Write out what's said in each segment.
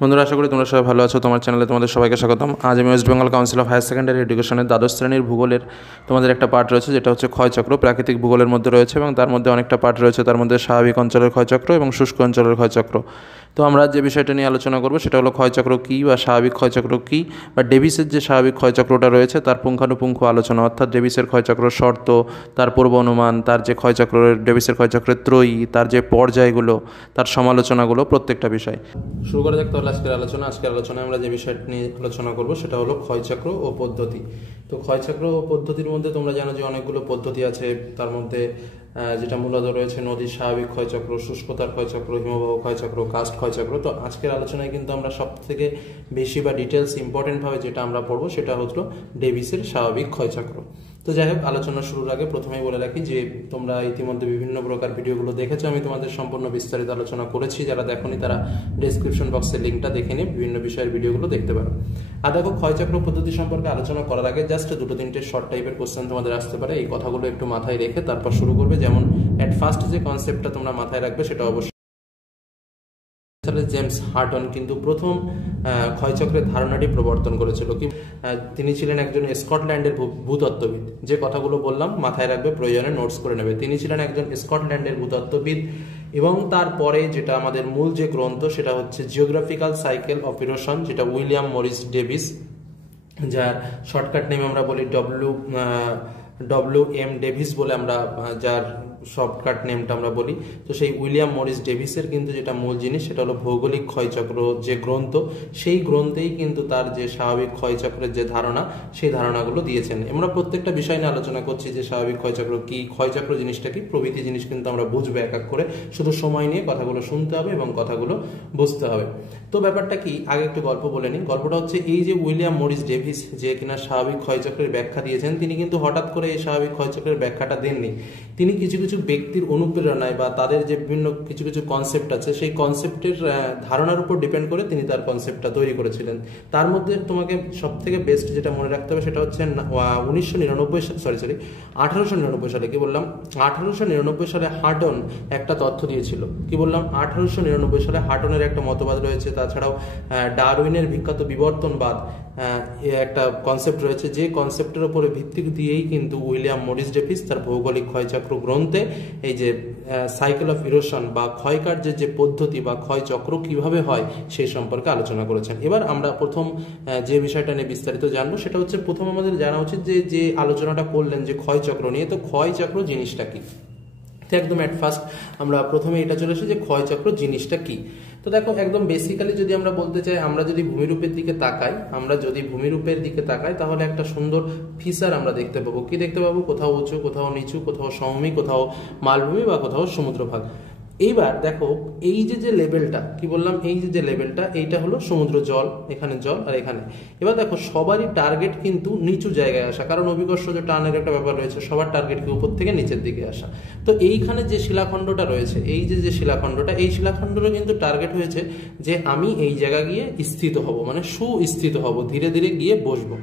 বন্ধুরা, আশা করি তোমরা সবাই ভালো আছো। তোমার চ্যানেলে তোমাদের সবাইকে স্বাগতম। আজ আমি West Bengal Council of Higher Secondary এডুকেশনের দ্বাদশ শ্রেণীর ভূগোলের তোমাদের একটা পার্ট রয়েছে, যেটা হচ্ছে ক্ষয়চক্র। প্রাকৃতিক ভূগোলের মধ্যে রয়েছে এবং তার মধ্যে অনেকটা পার্ট রয়েছে। তার মধ্যে স্বাভাবিক অঞ্চলের ক্ষয়চক্র এবং শুষ্ক অঞ্চলের ক্ষয়চক্র। তো আমরা যে বিষয়টা নিয়ে আলোচনা করব সেটা হলো ক্ষয়চক্র কী বা স্বাভাবিক ক্ষয়চক্র কী, বা ডেভিসের যে স্বাভাবিক ক্ষয়চক্রটা রয়েছে তার পুঙ্খানুপুঙ্খ আলোচনা, অর্থাৎ ডেভিসের ক্ষয়চক্র শর্ত, তার পূর্ব অনুমান, তার যে ক্ষয়চক্রের ডেভিসের ক্ষয়চক্রের ত্রয়ী, তার যে পর্যায়গুলো, তার সমালোচনাগুলো, প্রত্যেকটা বিষয়। শুরু করা যাক তাহলে আজকের আলোচনা। আজকের আলোচনায় আমরা যে বিষয়টা নিয়ে আলোচনা করব সেটা হলো ক্ষয়চক্র ও পদ্ধতি। তো ক্ষয়চক্র ও পদ্ধতির মধ্যে তোমরা জানো যে অনেকগুলো পদ্ধতি আছে। তার মধ্যে যেটা মূলত রয়েছে নদীর স্বাভাবিক ক্ষয়চক্র, শুষ্কতার ক্ষয়চক্র, হিমবাহ ক্ষয়চক্র, কাস্ট ক্ষয়চক্র। তো আজকের আলোচনায় কিন্তু আমরা সব থেকে বেশি বা ডিটেলস ইম্পর্টেন্টভাবে যেটা আমরা পড়বো সেটা হলো ডেভিসের স্বাভাবিক ক্ষয়চক্র। তো যাই হোক, আলোচনা শুরুর আগে প্রথমেই বলে রাখি যে তোমরা ইতিমধ্যে বিভিন্ন প্রকার ভিডিওগুলো দেখেছো। আমি তোমাদের সম্পূর্ণ বিস্তারিত আলোচনা করেছি। যারা দেখোনি তারা ডেসক্রিপশন বক্সের লিঙ্কটা দেখে নিয়ে বিভিন্ন বিষয়ের ভিডিওগুলো দেখতে পারো। আর দেখো, ক্ষয়চক্র পদ্ধতি সম্পর্কে আলোচনা করার আগে জাস্ট দুটো তিনটে শর্ট টাইপের কোশ্চেন তোমাদের আসতে পারে। এই কথাগুলো একটু মাথায় রেখে তারপর শুরু করবে। যেমন অ্যাট ফার্স্ট যে কনসেপ্টটা তোমরা মাথায় রাখবে সেটা অবশ্যই জেমস হার্টন কিন্তু প্রথম ক্ষয়চক্রের ধারণাটি প্রবর্তন করেছিল। কি তিনি ছিলেন একজন স্কটল্যান্ডের ভূতত্ত্ববিদ। যে কথাগুলো বললাম মাথায় রাখবে, প্রয়োজনে নোটস করে নেবে। তিনি ছিলেন একজন স্কটল্যান্ডের ভূতত্ত্ববিদ এবং তারপরে যেটা আমাদের মূল যে গ্রন্থ সেটা হচ্ছে জিওগ্রাফিক্যাল সাইকেল অফ ইরোশন, যেটা উইলিয়াম মরিস ডেভিস, যার শর্টকাট নেম আমরা বলি WM ডেভিস বলে আমরা যার শর্টকাট নেমটা আমরা বলি। তো সেই উইলিয়াম মরিস ডেভিসের কিন্তু যেটা মূল জিনিস সেটা হলো ভৌগোলিক ক্ষয়চক্র যে গ্রন্থ, সেই গ্রন্থেই কিন্তু তার যে স্বাভাবিক ক্ষয়চক্রের যে ধারণা সেই ধারণাগুলো দিয়েছেন। আমরা প্রত্যেকটা বিষয় নিয়ে আলোচনা করছি যে স্বাভাবিক ক্ষয়চক্র কি, ক্ষয়চক্র জিনিসটা কি, প্রভৃতি জিনিস কিন্তু আমরা বুঝবো এক এক করে। শুধু সময় নিয়ে কথাগুলো শুনতে হবে এবং কথাগুলো বুঝতে হবে। তো ব্যাপারটা কি, আগে একটু গল্প বলে নিই। গল্পটা হচ্ছে এই যে উইলিয়াম মরিস ডেভিস যে কিনা স্বাভাবিক ক্ষয়চক্রের ব্যাখ্যা দিয়েছেন, তিনি কিন্তু হঠাৎ করে এই স্বাভাবিক ক্ষয়চক্রের ব্যাখ্যাটা দেননি। তিনি কিছু কিছু ব্যক্তির অনুপ্রেরণায় বা তাদের যে বিভিন্ন কিছু কিছু কনসেপ্ট আছে সেই কনসেপ্টের ধারণার উপর ডিপেন্ড করে তিনি তার কনসেপ্টটা তৈরি করেছিলেন। তার মধ্যে তোমাকে সব থেকে বেস্ট যেটা মনে রাখতে হবে সেটা হচ্ছে 1899 সালে, কি বললাম, 1899 সালে হার্টন একটা তথ্য দিয়েছিল। কি বললাম, 1899 সালে হার্টনের একটা মতবাদ রয়েছে। তাছাড়াও ডারউইনের বিখ্যাত বিবর্তনবাদ একটা কনসেপ্ট রয়েছে, যে কনসেপ্টের উপরে ভিত্তি দিয়েই কিন্তু উইলিয়াম মরিস ডেভিস তার ভৌগোলিক ক্ষয়চক্র গ্রন্থে এই যে সাইকেল অফ ইরোশন বা ক্ষয়কার্যের যে পদ্ধতি বা ক্ষয়চক্র কিভাবে হয় সেই সম্পর্কে আলোচনা করেছেন। এবার আমরা প্রথম যে বিষয়টা নিয়ে বিস্তারিত জানবো সেটা হচ্ছে, প্রথম আমাদের জানা উচিত যে আলোচনাটা করলেন যে ক্ষয়চক্র নিয়ে, তো ক্ষয়চক্র জিনিসটা কি। তো একদম অ্যাট ফার্স্ট আমরা প্রথমে এটা চলে আসি যে ক্ষয়চক্র জিনিসটা কি। তো দেখো, একদম বেসিক্যালি যদি আমরা বলতে চাই, আমরা যদি ভূমিরূপের দিকে তাকাই তাহলে একটা সুন্দর ফিচার আমরা দেখতে পাবো। কি দেখতে পাবো? কোথাও উঁচু, কোথাও নিচু, কোথাও সমভূমি, কোথাও মালভূমি বা কোথাও সমুদ্রভাগ। এইবার দেখো, এই যে লেভেলটা, কি বললাম, এই যে লেভেলটা, এইটা হলো সমুদ্র জল, এখানে জল আর এখানে। এবার দেখো, সবারই টার্গেট কিন্তু নিচু জায়গায় আসা, কারণ অভিকর্ষজ টানের একটা ব্যাপার রয়েছে। সবার টার্গেট কি উপর থেকে নিচের দিকে আসা। তো এইখানে যে শিলাখণ্ডটা রয়েছে, এই যে শিলাখণ্ডটা, এই শিলাখণ্ডটা কিন্তু টার্গেট হয়েছে যে আমি এই জায়গা গিয়ে স্থিত হব, মানে সুস্থিত হব, ধীরে ধীরে গিয়ে বসবো।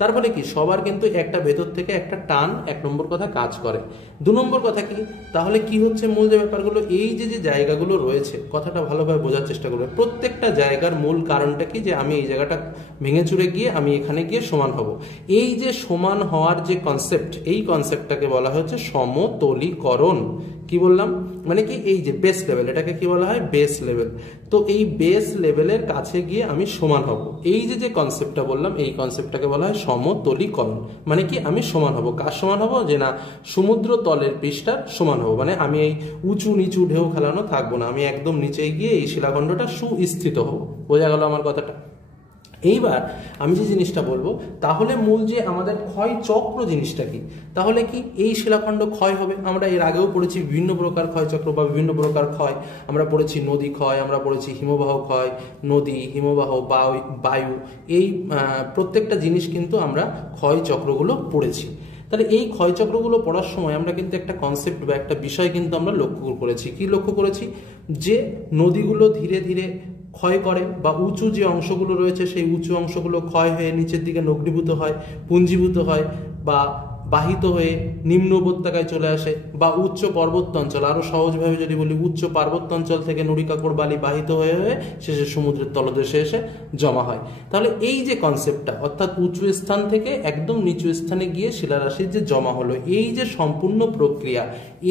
তার ফলে কি, সবার কিন্তু একটা ভেতর থেকে একটা টান এক নম্বর কথা কাজ করে। দু নম্বর কথা কি, তাহলে কি হচ্ছে, মূল যে ব্যাপারগুলো, এই যে জায়গাগুলো রয়েছে, কথাটা ভালোভাবে বোঝার চেষ্টা করবে। প্রত্যেকটা জায়গার মূল কারণটা কি, যে আমি এই জায়গাটা ভেঙে চুরে গিয়ে আমি এখানে গিয়ে সমান হব। এই যে সমান হওয়ার যে কনসেপ্ট, এই কনসেপ্টটাকে বলা হচ্ছে সমতলীকরণ। কি বললাম, মানে কি, এই যে বেস লেভেল, এটাকে কি বলা হয়, বেস লেভেল। তো এই বেস লেভেলের কাছে গিয়ে আমি সমান হব। এই যে কনসেপ্টটা বললাম, এই কনসেপ্টটাকে বলা হয় সমতলীকরণ। মানে কি, আমি সমান হব। কার সমান হব? যে না, সমুদ্র তলের পৃষ্ঠার সমান হব। মানে আমি এই উঁচু নিচু ঢেউ খেলানো থাকবো না, আমি একদম নিচে গিয়ে এই শিলাখণ্ডটা সুস্থিত হব। বোঝা গেল আমার কথাটা? এইবার আমি যে জিনিসটা বলবো, তাহলে মূল যে আমাদের ক্ষয় চক্র জিনিসটা কি, তাহলে কি এই শিলাখণ্ড ক্ষয় হবে। আমরা এর আগেও পড়েছি বিভিন্ন প্রকার ক্ষয়চক্র বা বিভিন্ন প্রকার ক্ষয়। আমরা পড়েছি নদী ক্ষয়, আমরা পড়েছি হিমবাহ ক্ষয়, নদী, হিমবাহ, বায়ু, এই প্রত্যেকটা জিনিস কিন্তু আমরা ক্ষয়চক্রগুলো পড়েছি। তাহলে এই ক্ষয়চক্রগুলো পড়ার সময় আমরা কিন্তু একটা কনসেপ্ট বা একটা বিষয় কিন্তু আমরা লক্ষ্য করেছি। কি লক্ষ্য করেছি? যে নদীগুলো ধীরে ধীরে ক্ষয় করে, বা উঁচু যে অংশগুলো রয়েছে সেই উঁচু অংশগুলো ক্ষয় হয়ে নিচের দিকে নগ্নীভূত হয়, পুঞ্জীভূত হয়, বা বাহিত হয়ে নিম্ন উপত্যকায় চলে আসে, বা উচ্চ পার্বত্য অঞ্চল, আরো সহজভাবে যদি বলি উচ্চ পার্বত্য অঞ্চল থেকে নুড়িকাকড় বালি বাহিত হয়ে হয়ে শেষে সমুদ্রের তলদেশে এসে জমা হয়। তাহলে এই যে কনসেপ্টটা, অর্থাৎ উঁচু স্থান থেকে একদম নিচু স্থানে গিয়ে শিলারাশির যে জমা হলো, এই যে সম্পূর্ণ প্রক্রিয়া,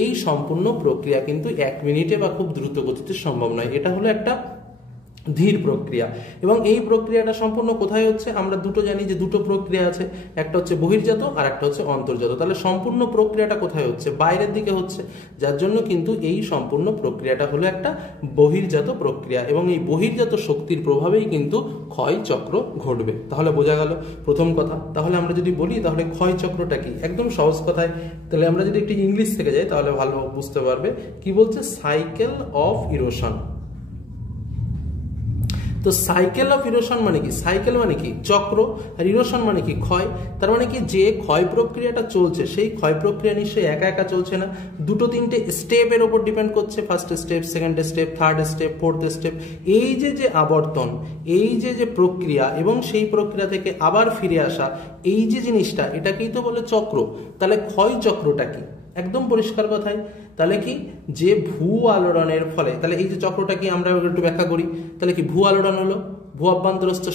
এই সম্পূর্ণ প্রক্রিয়া কিন্তু 1 মিনিটে বা খুব দ্রুত গতিতে সম্ভব নয়। এটা হলো একটা ধীর প্রক্রিয়া। এবং এই প্রক্রিয়াটা সম্পূর্ণ কোথায় হচ্ছে? আমরা দুটো জানি যে দুটো প্রক্রিয়া আছে, একটা হচ্ছে বহির্জাত আর একটা হচ্ছে অন্তর্জাত। তাহলে সম্পূর্ণ প্রক্রিয়াটা কোথায় হচ্ছে? বাইরের দিকে হচ্ছে, যার জন্য কিন্তু এই সম্পূর্ণ প্রক্রিয়াটা হলো একটা বহির্জাত প্রক্রিয়া, এবং এই বহির্জাত শক্তির প্রভাবেই কিন্তু ক্ষয় চক্র ঘটবে। তাহলে বোঝা গেল প্রথম কথা। তাহলে আমরা যদি বলি তাহলে ক্ষয় চক্রটা কি, একদম সহজ কথায়, তাহলে আমরা যদি একটু ইংলিশ থেকে যাই তাহলে ভালো বুঝতে পারবে। কি বলছে? Cycle of erosion. তো সাইকেল অফ ইরোশন মানে কি? সাইকেল মানে কি? চক্র, আর ইরোশন মানে কি? ক্ষয়। তার মানে কি, যে ক্ষয় প্রক্রিয়াটা চলছে সেই ক্ষয় প্রক্রিয়া নিশ্চয়ই একা একা চলছে না, দুটো তিনটে স্টেপের উপর ডিপেন্ড করছে। First step, second step, third step, fourth step. এই যে যে আবর্তন, এই যে যে প্রক্রিয়া, এবং সেই প্রক্রিয়া থেকে আবার ফিরে আসা, এই যে জিনিসটা, এটাকেই তো বলে চক্র। তাহলে ক্ষয় চক্রটা কি? একদম পরিষ্কার কথাই। তাহলে কি, যে ভূ আলোড়নের ফলে, তাহলে এই যে চক্রটা কি আমরা একটু ব্যাখ্যা করি। তাহলে কি, ভূ আলোড়ন হলো, ভূ অভ্যন্তরস্থ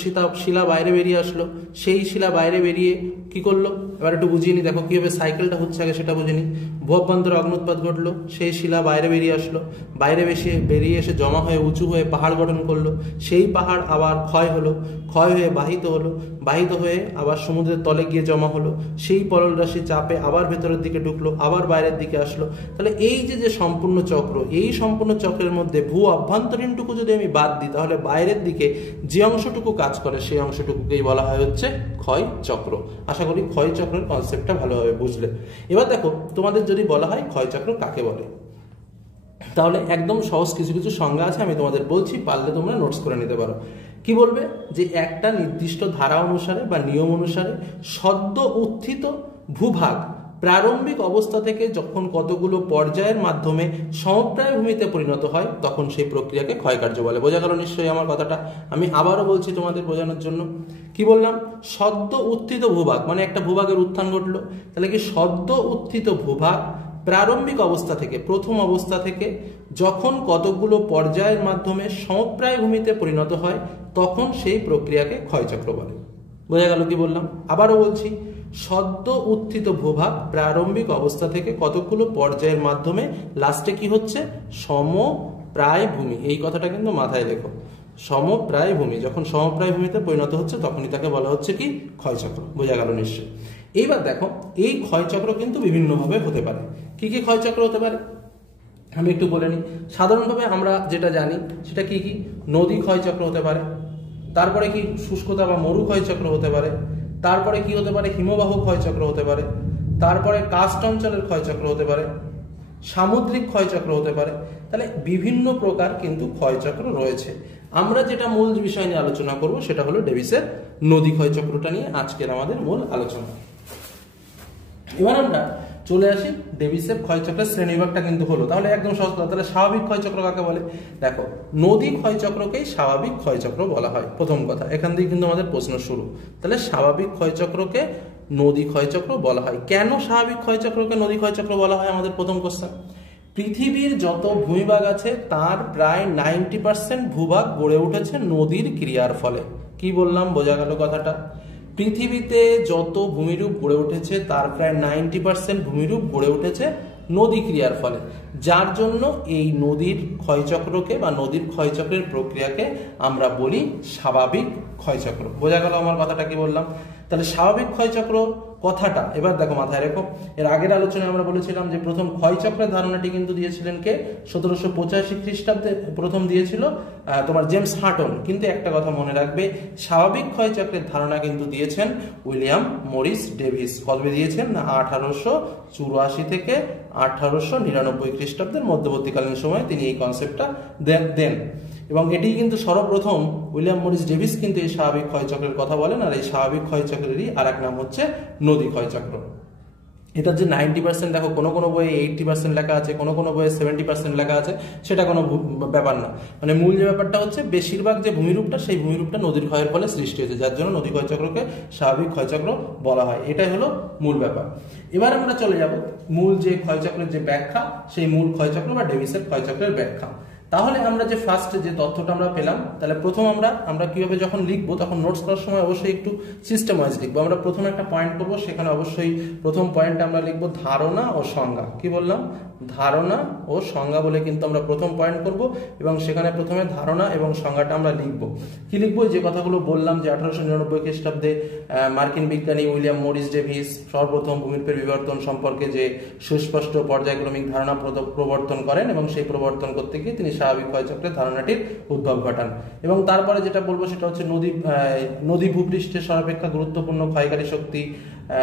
শিলা বাইরে বেরিয়ে আসলো, সেই শিলা বাইরে বেরিয়ে কি করলো, এবার একটু বুঝিয়ে নি, দেখো কিভাবে সাইকেলটা হচ্ছে আগে সেটা বুঝে নি। ভূ অভ্যন্তরে অগ্নুৎপাত ঘটলো, সেই শিলা বাইরে বেরিয়ে আসলো, বাইরে বেরিয়ে এসে জমা হয়ে উঁচু হয়ে পাহাড় গঠন করলো, সেই পাহাড় আবার ক্ষয় হলো, ক্ষয় হয়ে বাহিত হলো, বাহিত হয়ে আবার সমুদ্রের তলে গিয়ে জমা হলো, সেই পলল রাশি চাপে আবার ভেতরের দিকে ঢুকলো, আবার বাইরের দিকে আসলো। তাহলে এই যে যে সম্পূর্ণ চক্র, এই সম্পূর্ণ চক্রের মধ্যে ভূ অভ্যন্তরীণটুকু যদি আমি বাদ দিই, তাহলে বাইরের দিকে যে অংশটুকু কাজ করে সেই অংশটুকুকেই বলা হয় হচ্ছে ক্ষয় চক্র। আশা করি ক্ষয় চক্রের কনসেপ্টটা ভালোভাবে বুঝলে। এবার দেখো, তোমাদের যদি বলা হয় ক্ষয় চক্র কাকে বলে, তাহলে একদম সহজ কিছু কিছু সংজ্ঞা আছে, আমি তোমাদের বলছি, পারলে তোমরা নোটস করে নিতে পারো। কি বলবে? যে একটা নির্দিষ্ট ধারা অনুসারে বা নিয়ম অনুসারে সদ্য উত্থিত ভূভাগ প্রারম্ভিক অবস্থা থেকে যখন কতগুলো পর্যায়ের মাধ্যমে সমপ্রায় ভূমিতে পরিণত হয়, তখন সেই প্রক্রিয়াকে ক্ষয়কার্য বলে। বোঝা গেল নিশ্চয়ই আমার কথাটা? আমি আবারও বলছি তোমাদের বোঝানোর জন্য। কি বললাম? সদ্য উত্থিত ভূভাগ মানে একটা ভূভাগের উত্থান ঘটলো। তাহলে কি, সদ্য উত্থিত ভূভাগ প্রারম্ভিক অবস্থা থেকে, প্রথম অবস্থা থেকে যখন কতগুলো পর্যায়ের মাধ্যমে সমপ্রায় ভূমিতে পরিণত হয়, তখন সেই প্রক্রিয়াকে ক্ষয়চক্র বলে। বোঝা গেল কি বললাম? আবারও বলছি, সদ্য উত্থিত ভূভাগ প্রারম্ভিক অবস্থা থেকে কতগুলো পর্যায়ের মাধ্যমে লাস্টে কি হচ্ছে? সমপ্রায় ভূমি। এই কথাটা কিন্তু মাথায় রেখো। সমপ্রায় ভূমি, যখন সমপ্রায় ভূমিতে পরিণত হচ্ছে তখনই তাকে বলা হচ্ছে কি? ক্ষয়চক্র। বোঝা গেল নিশ্চয়? এইবার দেখো, এই ক্ষয়চক্র কিন্তু বিভিন্নভাবে হতে পারে। কি কি ক্ষয়চক্র হতে পারে আমি একটু বলে নিই। সাধারণভাবে আমরা যেটা জানি সেটা কি কি? নদী ক্ষয়চক্র হতে পারে, তারপরে কি শুষ্কতা বা মরু ক্ষয়চক্র হতে পারে, তারপরে কি হতে পারে? হিমবাহ ক্ষয়চক্র হতে পারে, তারপরে কাস্ট অঞ্চলের ক্ষয়চক্র হতে পারে, সামুদ্রিক ক্ষয়চক্র হতে পারে। তাহলে বিভিন্ন প্রকার কিন্তু ক্ষয়চক্র রয়েছে। আমরা যেটা মূল বিষয় নিয়ে আলোচনা করব সেটা হলো ডেভিসের নদী ক্ষয়চক্রটা নিয়ে আজকের আমাদের মূল আলোচনা। এবার আমরা চলে আসি ডেভিসের ক্ষয়চক্রের শ্রেণীবিভাগটা কিন্তু হলো। তাহলে একদম সহজ কথা, তাহলে স্বাভাবিক ক্ষয়চক্র কাকে বলে? দেখো, নদী ক্ষয়চক্রকেই স্বাভাবিক ক্ষয়চক্র বলা হয়। প্রথম কথা, এখান থেকে কিন্তু আমাদের প্রশ্ন শুরু। তাহলে স্বাভাবিক ক্ষয়চক্রকে নদী ক্ষয়চক্র বলা হয়। কেন স্বাভাবিক ক্ষয়চক্রকে নদী ক্ষয়চক্র বলা হয়? আমাদের প্রথম কোশ্চেন। পৃথিবীর যত ভূমিভাগ আছে তার প্রায় 90% ভূভাগ গড়ে উঠেছে নদীর ক্রিয়ার ফলে। কি বললাম? বোঝা গেল কথাটা? পৃথিবীতে যত ভূমিরূপ গড়ে উঠেছে তার প্রায় 90% ভূমিরূপ গড়ে উঠেছে নদী ক্রিয়ার ফলে, যার জন্য এই নদীর ক্ষয়চক্রকে বা নদীর ক্ষয়চক্রের প্রক্রিয়াকে আমরা বলি স্বাভাবিক ক্ষয়চক্র। বোঝা গেল আমার কথাটা? কি বললাম? তাহলে স্বাভাবিক ক্ষয়চক্র কথাটা এবার দেখো মাথায় রেখো। এর আগের আলোচনায় আমরা বলেছিলাম যে প্রথম ক্ষয়চক্রের ধারণাটি কিন্তু দিয়েছিলেন কে? 1785 খ্রিস্টাব্দে প্রথম দিয়েছিল তোমার জেমস হাটন। কিন্তু একটা কথা মনে রাখবে, স্বাভাবিক ক্ষয়চক্রের ধারণা কিন্তু দিয়েছেন উইলিয়াম মরিস ডেভিস। কবে দিয়েছেন? না 1884 থেকে 1899 খ্রিস্টাব্দের মধ্যবর্তীকালীন সময়ে তিনি এই কনসেপ্টটা দেন। এবং এটি কিন্তু সর্বপ্রথম উইলিয়াম মরিস ডেভিস কিন্তু এই স্বাভাবিক ক্ষয়চক্রের কথা বলেন। আর এই স্বাভাবিক ক্ষয়চক্রেরই আর এক নাম হচ্ছে নদী ক্ষয়চক্র। এটা যে 90% দেখো কোনো কোনো বইয়ে 80% লেখা আছে, কোনো কোনো বইয়ে 70% লেখা আছে, সেটা কোনো ব্যাপার না। মানে মূল যে ব্যাপারটা হচ্ছে বেশিরভাগ যে ভূমিরূপটা, সেই ভূমিরূপটা নদীর ক্ষয়ের ফলে সৃষ্টি হয়েছে, যার জন্য নদী ক্ষয়চক্রকে স্বাভাবিক ক্ষয়চক্র বলা হয়। এটাই হলো মূল ব্যাপার। এবার আমরা চলে যাব মূল যে ক্ষয়চক্রের যে ব্যাখ্যা, সেই মূল ক্ষয়চক্র বা ডেভিসের ক্ষয়চক্রের ব্যাখ্যা। তাহলে আমরা যে ফার্স্ট যে তথ্যটা আমরা পেলাম, তাহলে প্রথম আমরা কিভাবে যখন লিখবো, তখন নোটস করার সময় অবশ্যই একটু সিস্টেম ওয়াইজ লিখবো। আমরা প্রথমে একটা পয়েন্ট করবো, সেখানে অবশ্যই প্রথম পয়েন্টে আমরা লিখবো ধারণা ও সংজ্ঞা। কি বললাম? ধারণা ও সংজ্ঞা বলে কিন্তু আমরা প্রথম পয়েন্ট করব, এবং সেখানে প্রথমে ধারণা এবং সংজ্ঞাটা আমরা লিখবো। কি লিখবো? যে কথাগুলো বললাম যে 1899 খ্রিস্টাব্দে মার্কিন বিজ্ঞানী উইলিয়াম মরিস ডেভিস সর্বপ্রথম ভূমিরূপের বিবর্তন সম্পর্কে যে সুস্পষ্ট পর্যায়ক্রমিক ধারণা প্রবর্তন করেন, এবং সেই প্রবর্তন করতে গিয়ে তিনি স্বাভাবিক ক্ষয়চক্রের ধারণাটির উদ্ভব ঘটান। এবং তারপরে যেটা বলবো সেটা হচ্ছে নদী ভূপৃষ্ঠের সর্বাপেক্ষা গুরুত্বপূর্ণ ক্ষয়কারী শক্তি,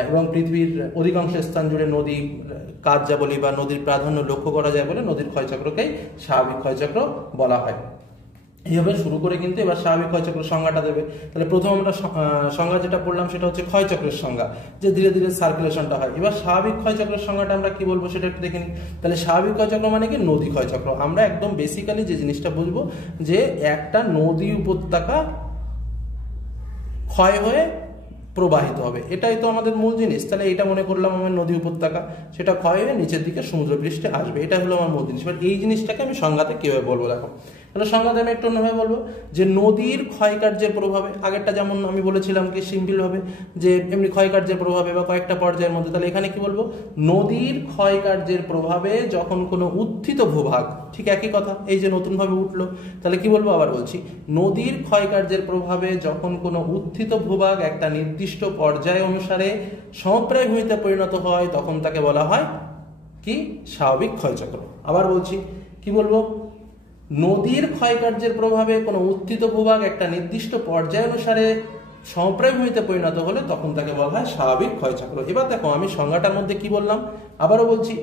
এবং পৃথিবীর অধিকাংশ স্থান জুড়ে নদী কার্যাবলী বা নদীর প্রাধান্য লক্ষ্য করা যায় বলে নদীর ক্ষয়চক্রকেই স্বাভাবিক ক্ষয়চক্র বলা হয়। এইভাবে শুরু করে কিন্তু এবার স্বাভাবিক ক্ষয়চক্রের সংজ্ঞাটা দেবে। তাহলে প্রথম আমরা সংজ্ঞা যেটা পড়লাম সেটা হচ্ছে ক্ষয়চক্রের সংজ্ঞা, যে ধীরে ধীরে সার্কুলেশনটা হয়। এবার স্বাভাবিক ক্ষয়চক্রের সংজ্ঞাটা আমরা কি বলবো সেটা একটু দেখে নিই। তাহলে স্বাভাবিক ক্ষয়চক্র মানে কি? নদী ক্ষয়চক্র। আমরা একদম বেসিক্যালি যে জিনিসটা বুঝবো, যে একটা নদী উপত্যকা ক্ষয় হয়ে প্রবাহিত হবে, এটাই তো আমাদের মূল জিনিস। তাহলে এটা মনে করলাম আমার নদী উপত্যকা, সেটা ক্ষয় হয়ে নিচের দিকে সমুদ্র পৃষ্ঠে আসবে, এটা হলো আমার মূল জিনিস। এবার এই জিনিসটাকে আমি সংজ্ঞাতে কিভাবে বলবো দেখো। তাহলে সংজ্ঞাতে আমি একটু অন্যভাবে বলবো, যে নদীর ক্ষয়কার্যের প্রভাবে, আগেরটা যেমন আমি বলেছিলাম কি সিম্পল ভাবে যে এমনি ক্ষয়কার্যের প্রভাবে বা কয়েকটা পর্যায়ের মধ্যে, তাহলে এখানে কি বলবো? নদীর ক্ষয়কার্যের প্রভাবে যখন কোনো উত্থিত ভূভাগ, ঠিক একই কথা, এই যে নতুন ভাবে উঠলো, তাহলে কি বলবো? আবার বলছি, নদীর ক্ষয়কার্যের প্রভাবে যখন কোনো উত্থিত ভূভাগ একটা নির্দিষ্ট পর্যায় অনুসারে সমপ্রায় ভূমিতে পরিণত হয়, তখন তাকে বলা হয় কি? স্বাভাবিক ক্ষয়চক্র। আবার বলছি, কি বলবো? নদীর ক্ষয়কার্যের প্রভাবে কোনো উত্থিত ভূভাগ একটা নির্দিষ্ট পর্যায় অনুসারে সমপ্রায় ভূমিতে পরিণত হলে তখন তাকে বলা হয় স্বাভাবিক ক্ষয়চক্র। এবার দেখো আমি সংজ্ঞাটার মধ্যে কি বললাম, আবারও বলছি,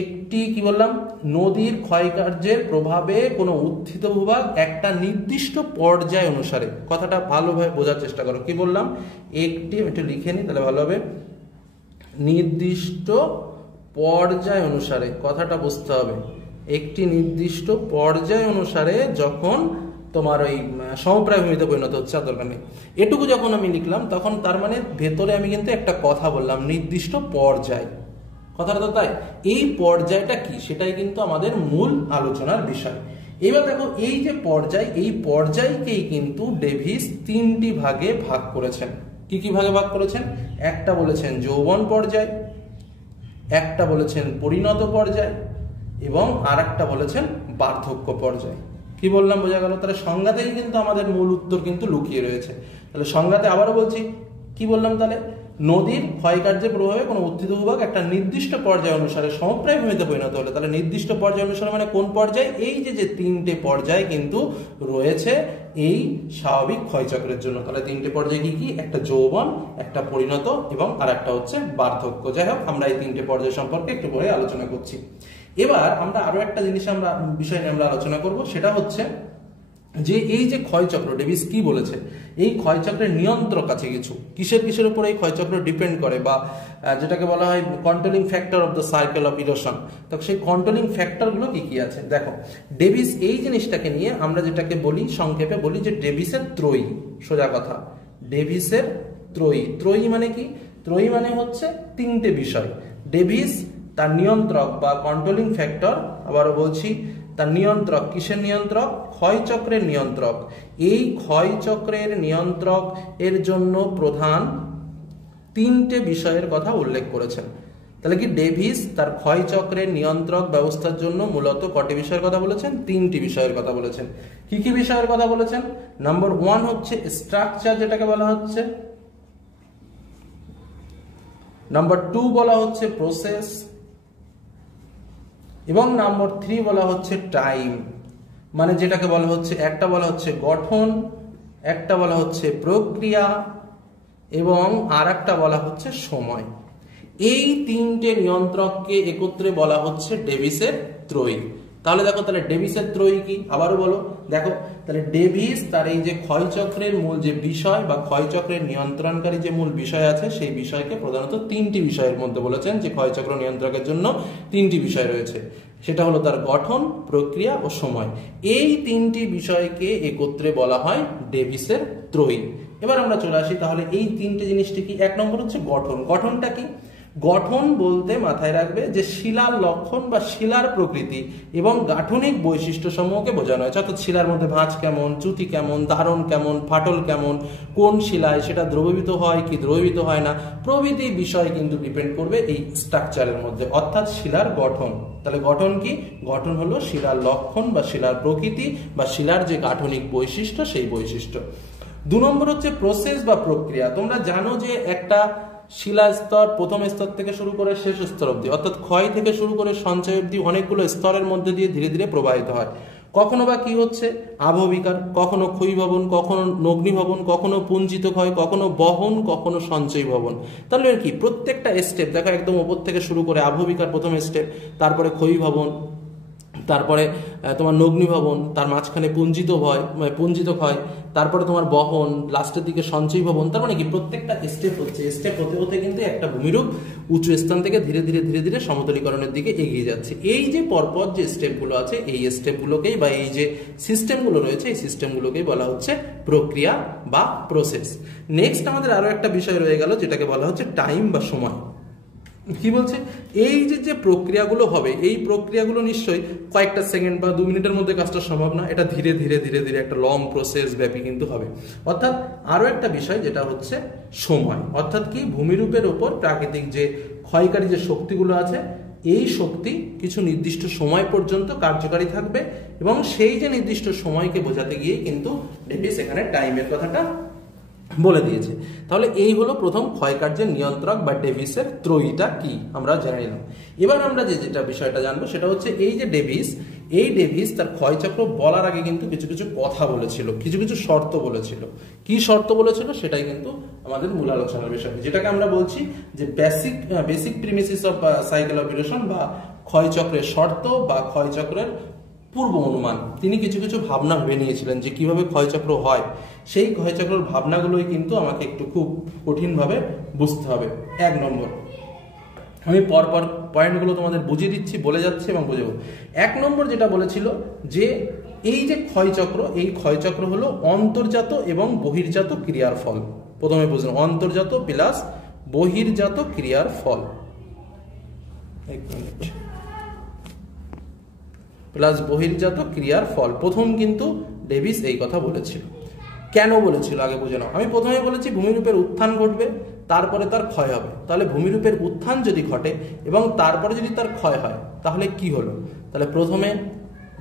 একটি কি বললাম? নদীর ক্ষয়কার্যের প্রভাবে কোনো উত্থিত ভূভাগ একটা নির্দিষ্ট পর্যায় অনুসারে, কথাটা ভালোভাবে বোঝার চেষ্টা করো। কি বললাম? একটি, আমি একটু লিখে নিই তাহলে ভালো হবে, নির্দিষ্ট পর্যায় অনুসারে, কথাটা বুঝতে হবে। একটি নির্দিষ্ট পর্যায় অনুসারে যখন তোমার ওই সমপ্রায় ভূমিতে পরিণত হচ্ছে, দরকার নেই, এটুকু যখন আমি লিখলাম, তখন তার মানে ভেতরে আমি কিন্তু একটা কথা বললাম, নির্দিষ্ট পর্যায়। কথাটা তো তাই। এই পর্যায়টা কি, সেটাই কিন্তু আমাদের মূল আলোচনার বিষয়। এবার দেখো, এই যে পর্যায়, এই পর্যায়কেই কিন্তু ডেভিস তিনটি ভাগে ভাগ করেছেন। কি কি ভাগে ভাগ করেছেন? একটা বলেছেন যৌবন পর্যায়, একটা বলেছেন পরিণত পর্যায়, এবং আর একটা বলেছেন বার্ধক্য পর্যায়। কি বললাম? বোঝা গেল? তাহলে সংজ্ঞাতেই কিন্তু আমাদের মূল উত্তর কিন্তু লুকিয়ে রয়েছে। তাহলে সংজ্ঞাতে আবারও বলছি, কি বললাম? তাহলে নদীর ক্ষয়কার্যের প্রভাবে কোনো উত্থিত ভূভাগ একটা নির্দিষ্ট পর্যায় অনুসারে সমপ্রায় ভূমিতে পরিণত হলে, তাহলে নির্দিষ্ট পর্যায় অনুসারে মানে কোন পর্যায়? এই যে তিনটে পর্যায় কিন্তু রয়েছে এই স্বাভাবিক ক্ষয়চক্রের জন্য। তাহলে তিনটে পর্যায় কি কি? একটা যৌবন, একটা পরিণত, এবং আর একটা হচ্ছে বার্ধক্য। যাই হোক, আমরা এই তিনটে পর্যায় সম্পর্কে একটু পরে আলোচনা করছি। এবার আমরা আরো একটা জিনিস বিষয় নিয়ে আমরা আলোচনা করব, সেটা হচ্ছে যে এই যে ক্ষয়চক্র, ডেভিস কি বলেছে? এই ক্ষয়চক্রের নিয়ন্ত্রক আছে কিছু। কিসের উপর এই ক্ষয়চক্র ডিপেন্ড করে, বা যেটাকে বলা হয় controlling factor of the cycle of erosion. তো সেই কন্ট্রোলিং ফ্যাক্টরগুলো কি কি আছে দেখো। ডেভিস এই জিনিসটাকে নিয়ে আমরা যেটাকে বলি, সংক্ষেপে বলি যে ডেভিসের ত্রয়ী। সোজা কথা, ডেভিসের ত্রয়ী। ত্রয়ী মানে কি? ত্রয়ী মানে হচ্ছে তিনটে বিষয়। ডেভিস তার নিয়ন্ত্রক বা কন্ট্রোলিং ফ্যাক্টর, আবারও বলছি, তার নিয়ন্ত্রক। কিসের নিয়ন্ত্রক? ক্ষয়চক্রের নিয়ন্ত্রক। এই ক্ষয়চক্রের নিয়ন্ত্রক এর জন্য প্রধান তিনটে বিষয়ের কথা উল্লেখ করেছেন। তাহলে কি ডেভিস তার ক্ষয়চক্রের নিয়ন্ত্রক ব্যবস্থার জন্য মূলত কটি বিষয়ের কথা বলেছেন? তিনটি বিষয়ের কথা বলেছেন। কি কি বিষয়ের কথা বলেছেন? নাম্বার 1 হচ্ছে স্ট্রাকচার, যেটাকে বলা হচ্ছে। নাম্বার 2 বলা হচ্ছে প্রসেস, এবং নাম্বার 3 বলা হচ্ছে টাইম। মানে যেটাকে বলা হচ্ছে, একটা বলা হচ্ছে গঠন, একটা বলা হচ্ছে প্রক্রিয়া, এবং আর একটা বলা হচ্ছে সময়। এই তিনটে নিয়ন্ত্রককে একত্রে বলা হচ্ছে ডেভিসের ত্রয়ী। তাহলে দেখো, তাহলে ডেভিসের ত্রয়ী কি, আবারও বলো। দেখো, তাহলে ডেভিস তার এই যে ক্ষয়চক্রের মূল যে বিষয় বা ক্ষয়চক্রের নিয়ন্ত্রণকারী যে মূল বিষয় আছে, সেই বিষয়কে প্রধানত তিনটি বিষয়ের মধ্যে বলেছেন যে ক্ষয়চক্র নিয়ন্ত্রকের জন্য তিনটি বিষয় রয়েছে। সেটা হলো তার গঠন, প্রক্রিয়া ও সময়। এই তিনটি বিষয়কে একত্রে বলা হয় ডেভিসের ত্রয়ী। এবার আমরা চলে আসি, তাহলে এই তিনটে জিনিসটি কি। এক নম্বর হচ্ছে গঠন। গঠনটা কি? গঠন বলতে মাথায় রাখবে যে শিলার লক্ষণ বা শিলার প্রকৃতি এবং গাঠনিক বৈশিষ্ট্য সমূহকে বোঝানো হয়েছে। অর্থাৎ শিলার মধ্যে ভাঁজ কেমন, চ্যুতি কেমন, ধারণ কেমন, ফাটল কেমন, কোন শিলায় সেটা দ্রবীভূত হয় কি দ্রবীভূত হয় না, প্রভৃতি বিষয় কিন্তু ডিপেন্ড করবে এই স্ট্রাকচারের মধ্যে, অর্থাৎ শিলার গঠন। তাহলে গঠন কি? গঠন হলো শিলার লক্ষণ বা শিলার প্রকৃতি বা শিলার যে গাঠনিক বৈশিষ্ট্য, সেই বৈশিষ্ট্য। 2 নম্বর হচ্ছে প্রসেস বা প্রক্রিয়া। তোমরা জানো যে একটা শিলা স্তর প্রথম স্তর থেকে শুরু করে শেষ স্তর অবধি, অর্থাৎ ক্ষয় থেকে শুরু করে সঞ্চয় অবধি অনেকগুলো স্তরের মধ্যে দিয়ে ধীরে ধীরে প্রবাহিত হয়। কখনো বা কি হচ্ছে? আবহবিকার, কখনো ক্ষয়ীভবন, কখনো নগ্নীভবন, কখনো পুঞ্জিত ক্ষয়, কখনো বহন, কখনো সঞ্চয় ভবন। তাহলে কি প্রত্যেকটা স্টেপ দেখো, একদম ওপর থেকে শুরু করে আবহবিকার প্রথম স্টেপ, তারপরে ক্ষয়ীভবন, তারপরে তোমার নগ্নীভবন, তার মাঝখানে পুঞ্জিত ক্ষয়, তারপরে তোমার বহন, লাস্টের দিকে সঞ্চয় ভবন। তার মানে কি প্রত্যেকটা স্টেপ হচ্ছে, স্টেপ হতে হতে কিন্তু একটা ভূমিরূপ উঁচু স্থান থেকে ধীরে ধীরে ধীরে ধীরে সমতলীকরণের দিকে এগিয়ে যাচ্ছে। এই যে পরপর যে স্টেপগুলো আছে, এই স্টেপগুলোকেই বা এই যে সিস্টেমগুলো রয়েছে, এই সিস্টেমগুলোকেই বলা হচ্ছে প্রক্রিয়া বা প্রসেস। নেক্সট আমাদের আরো একটা বিষয় রয়ে গেল, যেটাকে বলা হচ্ছে টাইম বা সময়। কি বলছে? এই যে প্রক্রিয়াগুলো হবে, এই প্রক্রিয়াগুলো নিশ্চয়ই কয়েকটা সেকেন্ড বা 2 মিনিটের মধ্যে কাজটা সম্ভব না, এটা ধীরে ধীরে ধীরে ধীরে একটা লং প্রসেস ব্যাপী কিন্তু হবে। অর্থাৎ আরো একটা বিষয় যেটা হচ্ছে সময়, অর্থাৎ কি ভূমিরূপের ওপর প্রাকৃতিক যে ক্ষয়কারী যে শক্তিগুলো আছে, এই শক্তি কিছু নির্দিষ্ট সময় পর্যন্ত কার্যকারী থাকবে এবং সেই যে নির্দিষ্ট সময়কে বোঝাতে গিয়ে কিন্তু ডেভিস এখানে টাইমের কথাটা বলে দিয়েছে। তাহলে এই হলো প্রথম ক্ষয়কার্যের নিয়ন্ত্রক বা ডেভিসের ত্রয়ীটা কি আমরা জেনে নিলাম। এবার আমরা যেটা বিষয়টা জানবো সেটা হচ্ছে এই যে ডেভিস তার ক্ষয়চক্র বলার আগে কিন্তু কিছু কিছু কথা বলেছিল, কিছু কিছু শর্ত বলেছিল। কি শর্ত বলেছিল সেটাই কিন্তু আমাদের মূল আলোচনার বিষয়, যেটাকে আমরা বলছি যে basic premises of cycle of erosion বা ক্ষয়চক্রের শর্ত বা ক্ষয়চক্রের পূর্ব অনুমান। তিনি কিছু কিছু ভাবনা ভেবে নিয়েছিলেন যে কিভাবে ক্ষয়চক্র হয়। সেই ক্ষয়চক্রের ভাবনাগুলোই কিন্তু আমাকে একটু খুব কঠিনভাবে বুঝতে হবে। 1 নম্বর, আমি পরপর পয়েন্টগুলো তোমাদের বুঝিয়ে দিচ্ছি, বলে যাচ্ছি এবং বুঝাবো। 1 নম্বর যেটা বলেছিল যে এই যে ক্ষয়চক্র, এই ক্ষয়চক্র হলো অন্তর্জাত এবং বহির্জাত ক্রিয়ার ফল। প্রথমে বুঝলাম অন্তর্জাত প্লাস বহির্জাত ক্রিয়ার ফল, প্লাস বহির্জাত ক্রিয়ার ফল। প্রথম কিন্তু ডেভিস এই কথা বলেছিল। কেন বলেছিল আগে বুঝে নাও। আমি প্রথমে বলেছি ভূমিরূপের উত্থান ঘটবে, তারপরে তার ক্ষয় হবে। তাহলে ভূমিরূপের উত্থান যদি ঘটে এবং তারপরে যদি তার ক্ষয় হয়, তাহলে কি হলো? তাহলে প্রথমে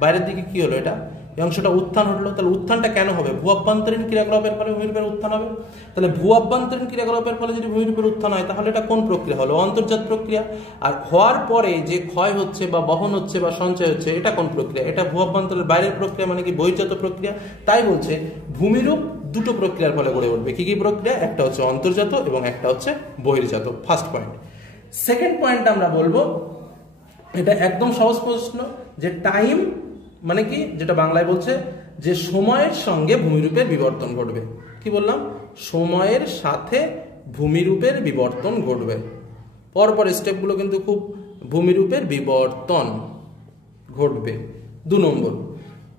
বাইরের দিকে কি হলো, এটা এই অংশটা উত্থান হলো। তাহলে উত্থানটা কেন হবে? ভূ অভ্যন্তরীণ ক্রিয়াকলাপের ফলে ভূমিরূপের উত্থান হবে। তাহলে ভূ অভ্যন্তরীণ ক্রিয়াকলাপের ফলে যদি ভূমিরূপের উত্থান হয়, তাহলে এটা কোন প্রক্রিয়া হলো? অন্তর্জাত প্রক্রিয়া। আর হওয়ার পরে যে ক্ষয় হচ্ছে বা বহন হচ্ছে বা সঞ্চয় হচ্ছে, এটা কোন প্রক্রিয়া? এটা ভূ অভ্যন্তরের বাইরের প্রক্রিয়া, মানে কি বহির্জাত প্রক্রিয়া। তাই বলছে ভূমিরূপ দুটো প্রক্রিয়ার ফলে গড়ে উঠবে। কি কি প্রক্রিয়া? একটা হচ্ছে অন্তর্জাত এবং একটা হচ্ছে বহির্জাত। First point. সেকেন্ড পয়েন্ট আমরা বলবো, এটা একদম সহজ প্রশ্ন, যে টাইম মানে কি, যেটা বাংলায় বলছে যে সময়ের সঙ্গে ভূমিরূপের বিবর্তন ঘটবে। কি বললাম? সময়ের সাথে ভূমিরূপের বিবর্তন ঘটবে। পরপর স্টেপগুলো কিন্তু খুব, ভূমিরূপের বিবর্তন ঘটবে। 2 নম্বর,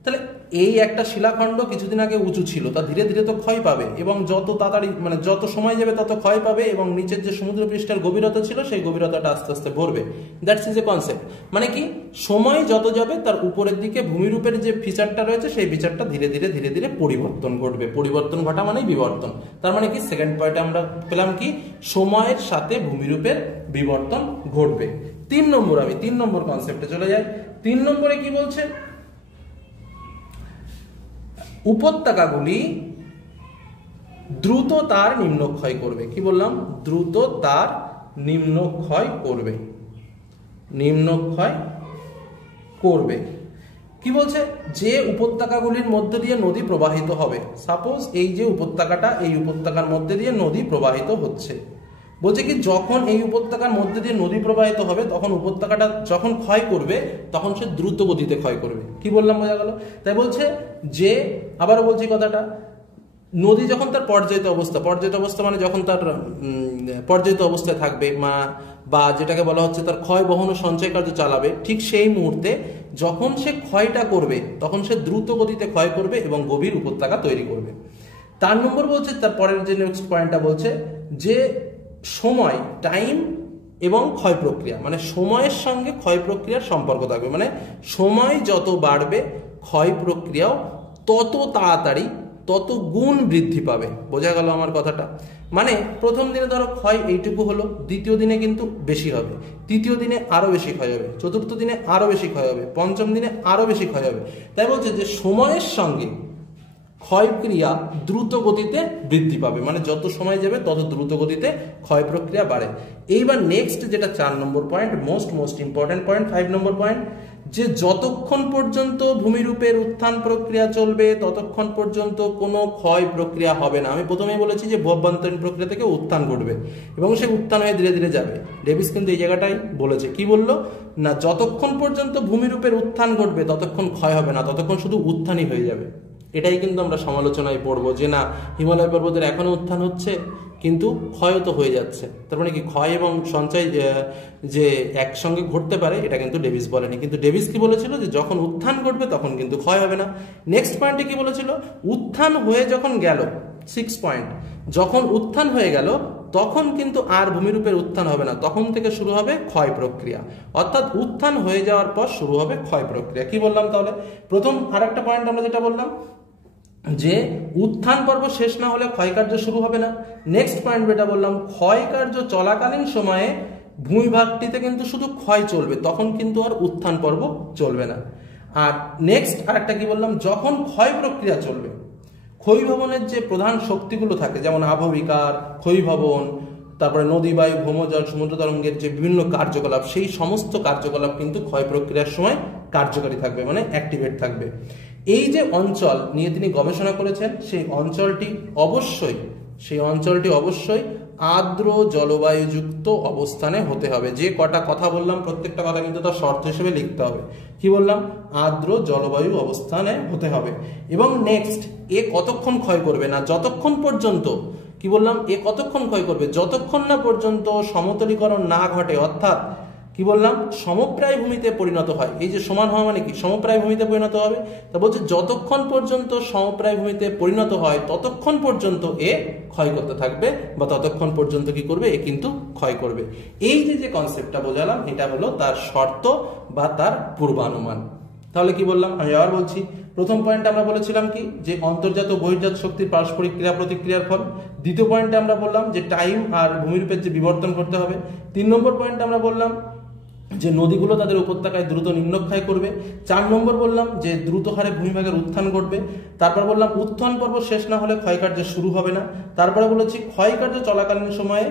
তাহলে এই একটা শিলাখণ্ড কিছুদিন আগে উঁচু ছিল, তা ধীরে ধীরে তো ক্ষয় পাবে এবং যত তাড়াতাড়ি মানে যত সময় যাবে তত ক্ষয় পাবে এবং নিচের যে সমুদ্র পৃষ্ঠের গভীরতা ছিল সেই গভীরতাটা আস্তে আস্তে ভরবে। That's is a concept. মানে কি, সময় যত যাবে তার উপরের দিকে ভূমিরূপের যে ফিচারটা রয়েছে সেই ফিচারটা ধীরে ধীরে ধীরে ধীরে পরিবর্তন ঘটবে। পরিবর্তন ঘটা মানেই বিবর্তন। তার মানে কি, সেকেন্ড পয়েন্টে আমরা পেলাম কি, সময়ের সাথে ভূমিরূপের বিবর্তন ঘটবে। 3 নম্বর, আমি 3 নম্বর কনসেপ্টে চলে যাই। 3 নম্বরে কি বলছে? উপত্যকাগুলি দ্রুত তার নিম্নক্ষয় করবে। কি বললাম? দ্রুত তার নিম্নক্ষয় করবে। নিম্নক্ষয় করবে। কি বলছে? যে উপত্যকাগুলির মধ্য দিয়ে নদী প্রবাহিত হবে। সাপোজ এই যে উপত্যকাটা, এই উপত্যকার মধ্যে দিয়ে নদী প্রবাহিত হচ্ছে, বলছে কি যখন এই উপত্যকার মধ্যে দিয়ে নদী প্রবাহিত হবে তখন উপত্যকাটা যখন ক্ষয় করবে তখন সে দ্রুত গতিতে ক্ষয় করবে। কি বললাম বোঝা গেল? তাই বলছে যে, আবারও বলছি কথাটা, নদী যখন তার পর্যায়িত অবস্থা মানে যখন তার পর্যায়িত অবস্থায় থাকবে বা যেটাকে বলা হচ্ছে তার ক্ষয় বহন ও সঞ্চয় কার্য চালাবে, ঠিক সেই মুহূর্তে যখন সে ক্ষয়টা করবে তখন সে দ্রুত গতিতে ক্ষয় করবে এবং গভীর উপত্যকা তৈরি করবে। 4 নম্বর বলছে, তার পরের যে নেক্সট পয়েন্টটা বলছে যে সময়, টাইম এবং ক্ষয় প্রক্রিয়া, মানে সময়ের সঙ্গে ক্ষয় প্রক্রিয়ার সম্পর্ক থাকবে, মানে সময় যত বাড়বে ক্ষয় প্রক্রিয়াও তত তাড়াতাড়ি তত গুণ বৃদ্ধি পাবে। বোঝা গেল আমার কথাটা? মানে প্রথম দিনে ধরো ক্ষয় এইটুকু হলো, দ্বিতীয় দিনে কিন্তু বেশি হবে, তৃতীয় দিনে আরো বেশি ক্ষয় হবে, চতুর্থ দিনে আরো বেশি ক্ষয় হবে, পঞ্চম দিনে আরো বেশি ক্ষয় হবে। তাই বলছে যে সময়ের সঙ্গে ক্ষয়ক্রিয়া দ্রুত গতিতে বৃদ্ধি পাবে, মানে যত সময় যাবে তত দ্রুত গতিতে ক্ষয় প্রক্রিয়া বাড়ে। এইবার নেক্সট যেটা 4 নম্বর পয়েন্ট, মোস্ট ইম্পর্টেন্ট পয়েন্ট, 5 নম্বর পয়েন্ট, যে যতক্ষণ পর্যন্ত ভূমিরূপের উত্থান প্রক্রিয়া চলবে ততক্ষণ পর্যন্ত কোনো ক্ষয় প্রক্রিয়া হবে না। আমি প্রথমেই বলেছি যে অভ্যন্তরীণ প্রক্রিয়া থেকে উত্থান ঘটবে এবং সে উত্থান হয়ে ধীরে ধীরে যাবে। ডেভিস কিন্তু এই জায়গাটাই বলেছে, কি বললো না, যতক্ষণ পর্যন্ত ভূমিরূপের উত্থান ঘটবে ততক্ষণ ক্ষয় হবে না, ততক্ষণ শুধু উত্থানই হয়ে যাবে। এটাই কিন্তু আমরা সমালোচনায় পড়বো যে না, হিমালয় পর্বতের এখনো উত্থান হচ্ছে কিন্তু ক্ষয় তো হয়ে যাচ্ছে, তার মানে কি ক্ষয় এবং সঞ্চয় যে একসঙ্গে ঘটতে পারে এটা কিন্তু ডেভিস বলেনি। কিন্তু ডেভিস কি বলেছিল যে যখন উত্থান ঘটবে তখন কিন্তু ক্ষয় হবে না। নেক্সট পয়েন্টে কি বলেছিল, উত্থান হয়ে যখন গেল, 6 পয়েন্ট, যখন উত্থান হয়ে গেল তখন কিন্তু আর ভূমিরূপের উত্থান হবে না, তখন থেকে শুরু হবে ক্ষয় প্রক্রিয়া, অর্থাৎ উত্থান হয়ে যাওয়ার পর শুরু হবে ক্ষয় প্রক্রিয়া। কি বললাম তাহলে? প্রথম আর একটা পয়েন্ট আমরা যেটা বললাম যে উত্থান পর্ব শেষ না হলে ক্ষয়কার্য শুরু হবে না। নেক্সট পয়েন্ট যেটা বললাম, ক্ষয়কার্য চলাকালীন সময়ে ভূমিভাগটিতে কিন্তু শুধু ক্ষয় চলবে, তখন কিন্তু আর উত্থান পর্ব চলবে না। আর নেক্সট আর একটা কি বললাম, যখন ক্ষয় প্রক্রিয়া চলবে, ক্ষয়ীভবনের যে প্রধান শক্তিগুলো থাকে যেমন আবহবিকার, ক্ষয়ীভবন, তারপরে নদী, বায়ু, ভৌমজল, সমুদ্র তরঙ্গের যে বিভিন্ন কার্যকলাপ, সেই সমস্ত কার্যকলাপ কিন্তু ক্ষয় প্রক্রিয়ার সময় কার্যকারী থাকবে, মানে অ্যাক্টিভেট থাকবে। এই যে অঞ্চল নিয়ে তিনি গবেষণা করেছেন সেই অঞ্চলটি অবশ্যই আর্দ্র জলবায়ুযুক্ত অবস্থানে হতে হবে। যে কটা কথা বললাম প্রত্যেকটা কথা কিন্তু তার শর্ত হিসেবে লিখতে হবে। কি বললাম? আর্দ্র জলবায়ু অবস্থানে হতে হবে। এবং নেক্সট, এ কতক্ষণ ক্ষয় করবে না, যতক্ষণ পর্যন্ত, কি বললাম, এ কতক্ষণ ক্ষয় করবে, যতক্ষণ না পর্যন্ত সমতলীকরণ না ঘটে, অর্থাৎ কি বললাম, সমপ্রায় ভূমিতে পরিণত হয়। এই যে সমান হওয়া মানে কি, সমপ্রায় ভূমিতে পরিণত হবে। তা বলছে যতক্ষণ পর্যন্ত সমপ্রায় ভূমিতে পরিণত হয় ততক্ষণ পর্যন্ত এ ক্ষয় করতে থাকবে, বা ততক্ষণ পর্যন্ত কি করবে, এ কিন্তু ক্ষয় করবে। এই যে কনসেপ্টটা বোঝালাম এটা হলো তার শর্ত বা তার পূর্বানুমান। তাহলে কি বললাম, আমি আবার বলছি, প্রথম পয়েন্টে আমরা বলেছিলাম কি, যে অন্তর্জাত ও বহির্জাত শক্তির পারস্পরিক ক্রিয়া প্রতিক্রিয়ার ফল। দ্বিতীয় পয়েন্টে আমরা বললাম যে টাইম আর ভূমিরূপের যে বিবর্তন করতে হবে। 3 নম্বর পয়েন্টে আমরা বললাম যে নদীগুলো তাদের উপত্যকায় দ্রুত নিম্নক্ষয় করবে। 4 নম্বর বললাম যে দ্রুত হারে ভূমিভাগের উত্থান ঘটবে। তারপর বললাম উত্থান পর্ব শেষ না হলে ক্ষয়কার্য শুরু হবে না। তারপরে বলেছি ক্ষয়কার্য চলাকালীন সময়ে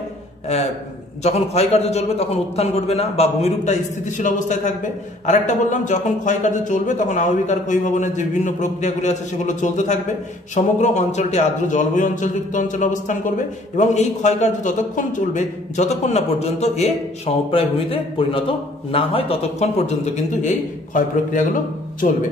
যখন ক্ষয়কার্য চলবে তখন উত্থান ঘটবে না বা ভূমিরূপটা স্থিতিশীল অবস্থায় থাকবে। আরেকটা বললাম যখন ক্ষয়কার্য চলবে তখন আবহবিকার ক্ষয়ীভবনের যে বিভিন্ন প্রক্রিয়াগুলি আছে সেগুলো চলতে থাকবে। সমগ্র অঞ্চলটি আর্দ্র জলবায়ু অঞ্চলযুক্ত অঞ্চলে অবস্থান করবে এবং এই ক্ষয়কার্য ততক্ষণ চলবে যতক্ষণ না পর্যন্ত এ সমপ্রায় ভূমিতে পরিণত না হয়, ততক্ষণ পর্যন্ত কিন্তু এই ক্ষয় প্রক্রিয়াগুলো চলবে।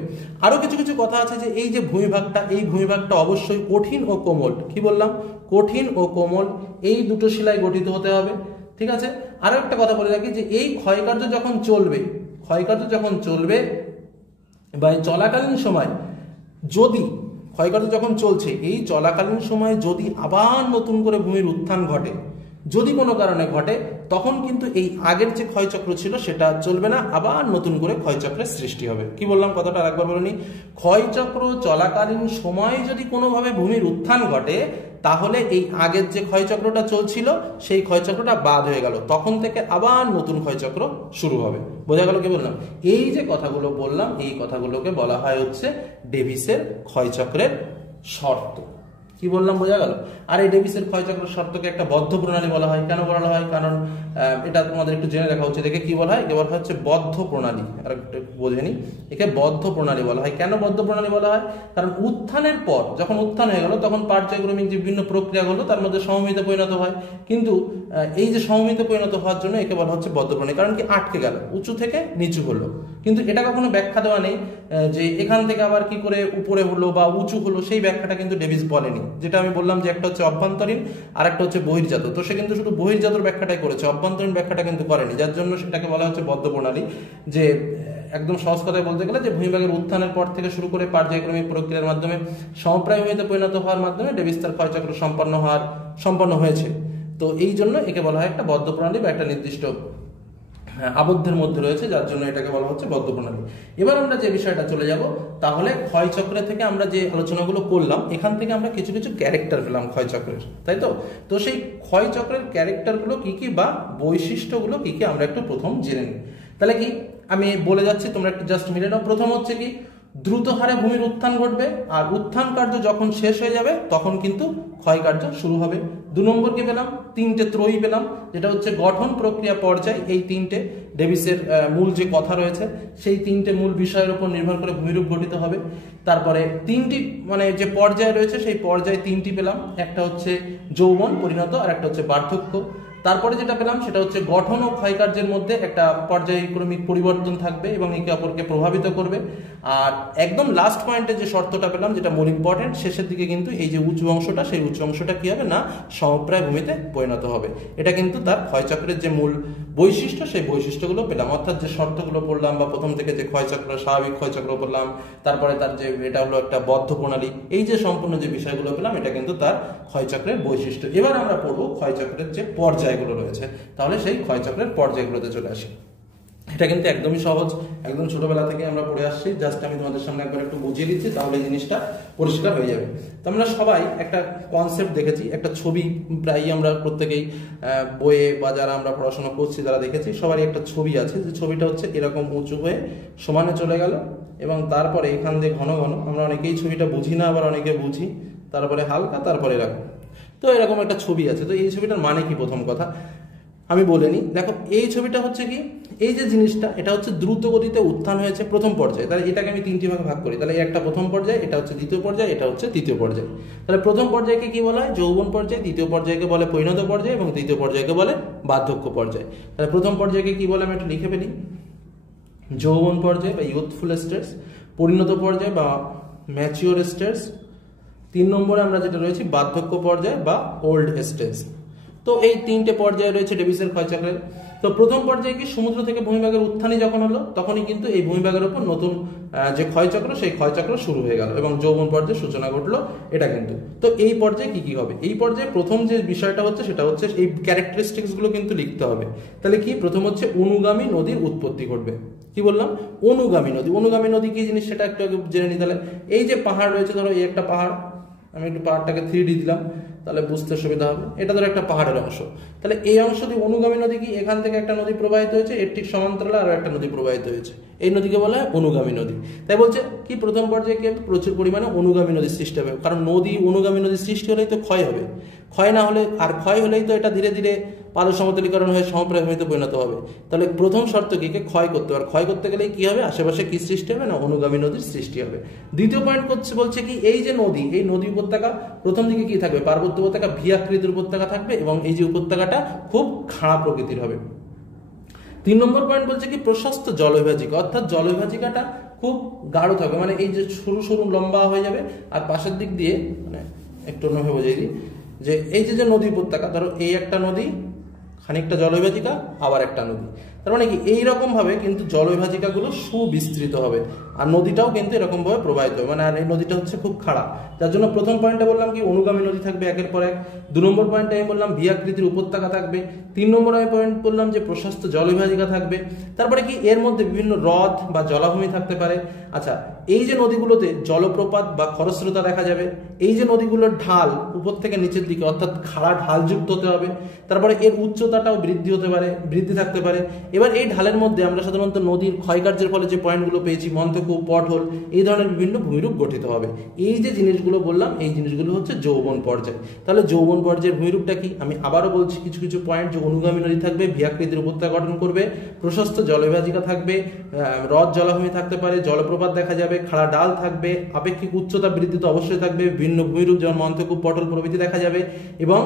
আরো কিছু কিছু কথা আছে যে এই যে ভূমিভাগটা, এই ভূমিভাগটা অবশ্যই কঠিন ও কোমল। কি বললাম? কঠিন ও কোমল, এই দুটো শিলায় গঠিত হতে হবে। ঠিক আছে। আরো একটা কথা বলে রাখি যে এই ক্ষয়কার্য যখন চলবে বা চলাকালীন সময়, যদি ক্ষয়কার্য যখন চলছে এই চলাকালীন সময় যদি আবার নতুন করে ভূমির উত্থান ঘটে, যদি কোনো কারণে ঘটে, তখন কিন্তু এই আগের যে ক্ষয়চক্র ছিল সেটা চলবে না, আবার নতুন করে ক্ষয়চক্রের সৃষ্টি হবে। কি বললাম কথাটা আরেকবার বলে নি। ক্ষয়চক্র চলাকালীন সময় যদি কোনোভাবে ভূমির উত্থান ঘটে তাহলে এই আগের যে ক্ষয়চক্রটা চলছিল সেই ক্ষয়চক্রটা বাদ হয়ে গেল, তখন থেকে আবার নতুন ক্ষয়চক্র শুরু হবে। বোঝা গেল কি বললাম? এই যে কথাগুলো বললাম এই কথাগুলোকে বলা হয় হচ্ছে ডেভিসের ক্ষয়চক্রের শর্ত। কি বললাম বোঝা গেল? আর এই ডেভিসের ক্ষয়চক্র শর্তকে একটা বদ্ধ প্রণালী বলা হয়। কেন বলা হয়? কারণ এটা তোমাদের একটু জেনে রাখা উচিত। একে কি বলা হয়? একে বলা হচ্ছে বদ্ধ প্রণালী। আর একটু বোঝে নি, একে বদ্ধ প্রণালী বলা হয়। কেন বদ্ধ প্রণালী বলা হয়? কারণ উত্থানের পর, যখন উত্থান হয়ে গেল, তখন পর্যায়ক্রমিক যে বিভিন্ন প্রক্রিয়াগুলো তার মধ্যে সমমিত পরিণত হয়। কিন্তু এই যে সমমিত পরিণত হওয়ার জন্য একে বলা হচ্ছে বদ্ধ প্রণালী। কারণ কি, আটকে গেল, উঁচু থেকে নিচু হলো, কিন্তু এটা কখনো ব্যাখ্যা দেওয়া নেই যে এখান থেকে আবার কি করে উপরে হলো বা উঁচু হলো, সেই ব্যাখ্যাটা কিন্তু ডেভিস বলেনি। যেটা আমি বললাম যে একটা হচ্ছে অভ্যন্তরীণ আর একটা হচ্ছে বহির্জাত, তো সে কিন্তু শুধু বহির্জাতর ব্যাখ্যাটাই করেছে, অভ্যন্তরীণ ব্যাখ্যাটা কিন্তু করেনি, যার জন্য সেটাকে বলা হচ্ছে বদ্ধ প্রণালী। যে একদম সহজ কথায় বলতে গেলে যে ভূমিভাগের উত্থানের পর থেকে শুরু করে পর্যায়ক্রমিক প্রক্রিয়ার মাধ্যমে সমপ্রায় ভূমিতে পরিণত হওয়ার মাধ্যমে ডেভিস তার ক্ষয়চক্র সম্পন্ন হয়েছে। তো এই জন্য একে বলা হয় একটা বদ্ধ প্রণালী বা একটা নির্দিষ্ট আবদ্ধের মধ্যে রয়েছে, যার জন্য এটাকে বলা হচ্ছে বদ্ধ প্রণালী। এবার আমরা যে বিষয়টা চলে যাব, তাহলে ক্ষয়চক্র থেকে আমরা যে আলোচনাগুলো করলাম, এখান থেকে আমরা কিছু কিছু ক্যারেক্টার পেলাম ক্ষয়চক্রের, তাই তো? তো সেই ক্ষয়চক্রের ক্যারেক্টারগুলো কি কি বা বৈশিষ্ট্যগুলো কি কি আমরা একটু প্রথম জেনে নিই। তাহলে কি আমি বলে যাচ্ছি, তোমরা একটু জাস্ট মিলে নাও। প্রথম হচ্ছে কি, দ্রুত হারে ভূমির উত্থান ঘটবে, আর উত্থান কার্য যখন শেষ হয়ে যাবে তখন কিন্তু ক্ষয় কার্য শুরু হবে। 2 নম্বর কি পেলাম? 3টে ত্রয়ী পেলাম, যেটা হচ্ছে গঠন, প্রক্রিয়া, পর্যায়। এই 3টে ডেভিসের মূল যে কথা রয়েছে, সেই 3টে মূল বিষয়ের উপর নির্ভর করে ভূমিরূপ গঠিত হবে। তারপরে 3টি মানে যে পর্যায় রয়েছে, সেই পর্যায় 3টি পেলাম। একটা হচ্ছে যৌবন, পরিণত, আর একটা হচ্ছে বার্ধক্য। তারপরে যেটা পেলাম সেটা হচ্ছে গঠন ও ক্ষয়কার্যের মধ্যে একটা পর্যায়ক্রমিক পরিবর্তন থাকবে এবং একে অপরকে প্রভাবিত করবে। আর একদম লাস্ট পয়েন্টে যে শর্তটা পেলাম, যেটা মোর ইম্পর্টেন্ট, শেষের দিকে কিন্তু এই যে উঁচু অংশটা, সেই উঁচু অংশটা কি হবে না, সমপ্রায় ভূমিতে পরিণত হবে। এটা কিন্তু তার ক্ষয়চক্রের যে মূল বৈশিষ্ট্য, সেই বৈশিষ্ট্যগুলো পেলাম। অর্থাৎ যে শর্তগুলো পড়লাম বা প্রথম থেকে যে ক্ষয়চক্র, স্বাভাবিক ক্ষয়চক্র পড়লাম, তারপরে তার যে এটা হলো একটা বদ্ধ প্রণালী, এই যে সম্পূর্ণ যে বিষয়গুলো পেলাম, এটা কিন্তু তার ক্ষয়চক্রের বৈশিষ্ট্য। এবার আমরা পড়বো ক্ষয়চক্রের যে পর্যায়গুলো রয়েছে। তাহলে সেই ক্ষয়চক্রের পর্যায়গুলোতে চলে আসি। এটা কিন্তু একদমই সহজ, একদম ছোটবেলা থেকে আমরা পড়ে আসছি। জাস্ট আমি তোমাদের সামনে একবার একটু বুঝিয়ে দিচ্ছি, তাহলে এই জিনিসটা পরিষ্কার হয়ে যাবে। তো আমরা সবাই একটা কনসেপ্ট দেখেছি, একটা ছবি প্রায়ই আমরা প্রত্যেকেই বইয়ে বা যারা আমরা পড়াশোনা করছি তারা দেখেছি, সবারই একটা ছবি আছে, যে ছবিটা হচ্ছে এরকম উঁচু হয়ে সমানে চলে গেল এবং তারপরে এখান দিয়ে ঘন ঘন, আমরা অনেকেই ছবিটা বুঝি না, আবার অনেকে বুঝি, তারপরে হালকা, তারপরে এরকম। তো এরকম একটা ছবি আছে। তো এই ছবিটার মানে কি, প্রথম কথা আমি বলে নিই। দেখো, এই ছবিটা হচ্ছে কি, এই যে জিনিসটা, এটা হচ্ছে দ্রুত গতিতে উত্থান হয়েছে প্রথম পর্যায়ে। তাহলে এটাকে আমি 3টি ভাগে ভাগ করি। তাহলে একটা প্রথম পর্যায়ে, এটা হচ্ছে দ্বিতীয় পর্যায়ে, এটা হচ্ছে তৃতীয় পর্যায়ে। তাহলে প্রথম পর্যায়কে কি বলা হয়? যৌবন পর্যায়। দ্বিতীয় পর্যায়কে বলে পরিণত পর্যায় এবং তৃতীয় পর্যায়কে বলে বার্ধক্য পর্যায়। তাহলে প্রথম পর্যায়কে কি বলে আমি একটু লিখে ফেলি। যৌবন পর্যায় বা ইউথফুল স্টেজ, পরিণত পর্যায় বা ম্যাচিওর স্টেজ, 3 নম্বরে আমরা যেটা রয়েছে বার্ধক্য পর্যায় বা ওল্ড স্টেজ। তো এই 3টে পর্যায়ে রয়েছে ডেভিসের ক্ষয়চক্রের। তো প্রথম পর্যায়ে কি, সমুদ্র থেকে ভূমিভাগের উত্থানই যখন হলো, তখনই কিন্তু এই ভূমিভাগের উপর নতুন যে ক্ষয়চক্র, সেই ক্ষয়চক্র শুরু হয়ে গেল এবং যৌবন পর্যায়ে সূচনা ঘটলো, এটা কিন্তু। তো এই পর্যায়ে কি কি হবে? এই পর্যায়ে প্রথম যে বিষয়টা হচ্ছে, সেটা হচ্ছে এই ক্যারেক্টারিস্টিক্স গুলো কিন্তু লিখতে হবে। তাহলে কি, প্রথম হচ্ছে অনুগামী নদীর উৎপত্তি ঘটবে। কি বললাম? অনুগামী নদী। অনুগামী নদী কি জিনিস সেটা একটু আগে জেনে নিই। তাহলে এই যে পাহাড় রয়েছে, ধরো এই একটা পাহাড়, আমি একটু পাহাড়টাকে 3D দিলাম, তাহলে বুঝতে সুবিধা হবে। এটা ধরো একটা পাহাড়ের অংশ। তাহলে এই অংশ দিয়ে অনুগামী নদী কি, এখান থেকে একটা নদী প্রবাহিত হয়েছে, এর ঠিক সমান্তরালে আরো একটা নদী প্রবাহিত হয়েছে, এই নদীকে বলা হয় অনুগামী নদী। তাই বলছে কি, প্রথম পর্যায়ে কি প্রচুর পরিমাণে অনুগামী নদীর সৃষ্টি হবে। কারণ নদী, অনুগামী নদীর সৃষ্টি হলেই তো ক্ষয় হবে, ক্ষয় না হলে, আর ক্ষয় হলেই তো এটা ধীরে ধীরে পাদ সমতলীকরণ হয়ে সমপ্রায় ভূমিতে পরিণত হবে। তাহলে প্রথম শর্ত কি, ক্ষয় করতে হবে। আর ক্ষয় করতে গেলে কি হবে? আশেপাশে কি সৃষ্টি হবে না, অনুগামী নদীর সৃষ্টি হবে। দ্বিতীয় পয়েন্ট বলছে কি, এই যে নদী, এই নদী উপত্যকা প্রথম দিকে কি থাকবে? পার্বত্য উপত্যকা, ভি আকৃতির উপত্যকা থাকবে এবং এই যে উপত্যকাটা খুব খাড়া প্রকৃতির হবে। 3 নম্বর পয়েন্ট বলছে কি, প্রশস্ত জলবিভাজিকা, অর্থাৎ জলবিভাজিকাটা খুব গাঢ় থাকবে, মানে এই যে সরু সরু লম্বা হয়ে যাবে, আর পাশের দিক দিয়ে, মানে একটু অন্যভাবে বোঝাই দিই, যে এই যে নদী উপত্যকা, ধরো এই একটা নদী, খানিকটা জলবিভাজিকা, আবার একটা নদী, তার মানে কি এইরকম ভাবে কিন্তু জলবিভাজিকাগুলো সুবিস্তৃত হবে, আর নদীটাও কিন্তু এরকম ভাবে প্রবাহিত হবে, মানে আর এই নদীটা হচ্ছে খুব খাড়া। যার জন্য প্রথম পয়েন্টে বললাম কি, অনুগামী নদী থাকবে একের পর এক। 2 নম্বর পয়েন্টে আমি বললাম ভি আকৃতির উপত্যকা থাকবে। 3 নম্বর আমি পয়েন্ট বললাম যে প্রশস্ত জলবিভাজিকা থাকবে। তারপরে কি, এর মধ্যে বিভিন্ন হ্রদ বা জলাভূমি থাকতে পারে। আচ্ছা, এই যে নদীগুলোতে জলপ্রপাত বা খরস্রোতা দেখা যাবে, এই যে নদীগুলোর ঢাল উপর থেকে নিচের দিকে, অর্থাৎ খাড়া ঢাল যুক্ত হতে হবে। তারপরে এর উচ্চতাটাও বৃদ্ধি থাকতে পারে। এবার এই ঢালের মধ্যে আমরা সাধারণত নদীর ক্ষয়কার্যের ফলে যে পয়েন্টগুলো পেয়েছি, মন্থক মন্থকূপ, পটল, এই ধরনের বিভিন্ন ভূমিরূপ গঠিত হবে। এই যে জিনিসগুলো বললাম এই জিনিসগুলো হচ্ছে যৌবন পর্যায়। তাহলে যৌবন পর্যায়ের ভূমিরূপটা কি আমি আবারও বলছি কিছু কিছু পয়েন্ট, যে অনুগামী নদী থাকবে, ভিয়াকৃতির উপত্যকা গঠন করবে, প্রশস্ত জলবিভাজিকা থাকবে, হ্রদ জলাভূমি থাকতে পারে, জলপ্রপাত দেখা যাবে, খাড়া ডাল থাকবে, আপেক্ষিক উচ্চতা বৃদ্ধি তো অবশ্যই থাকবে, ভিন্ন ভূমিরূপ যেমন মন্থকূপ, পটল প্রভৃতি দেখা যাবে। এবং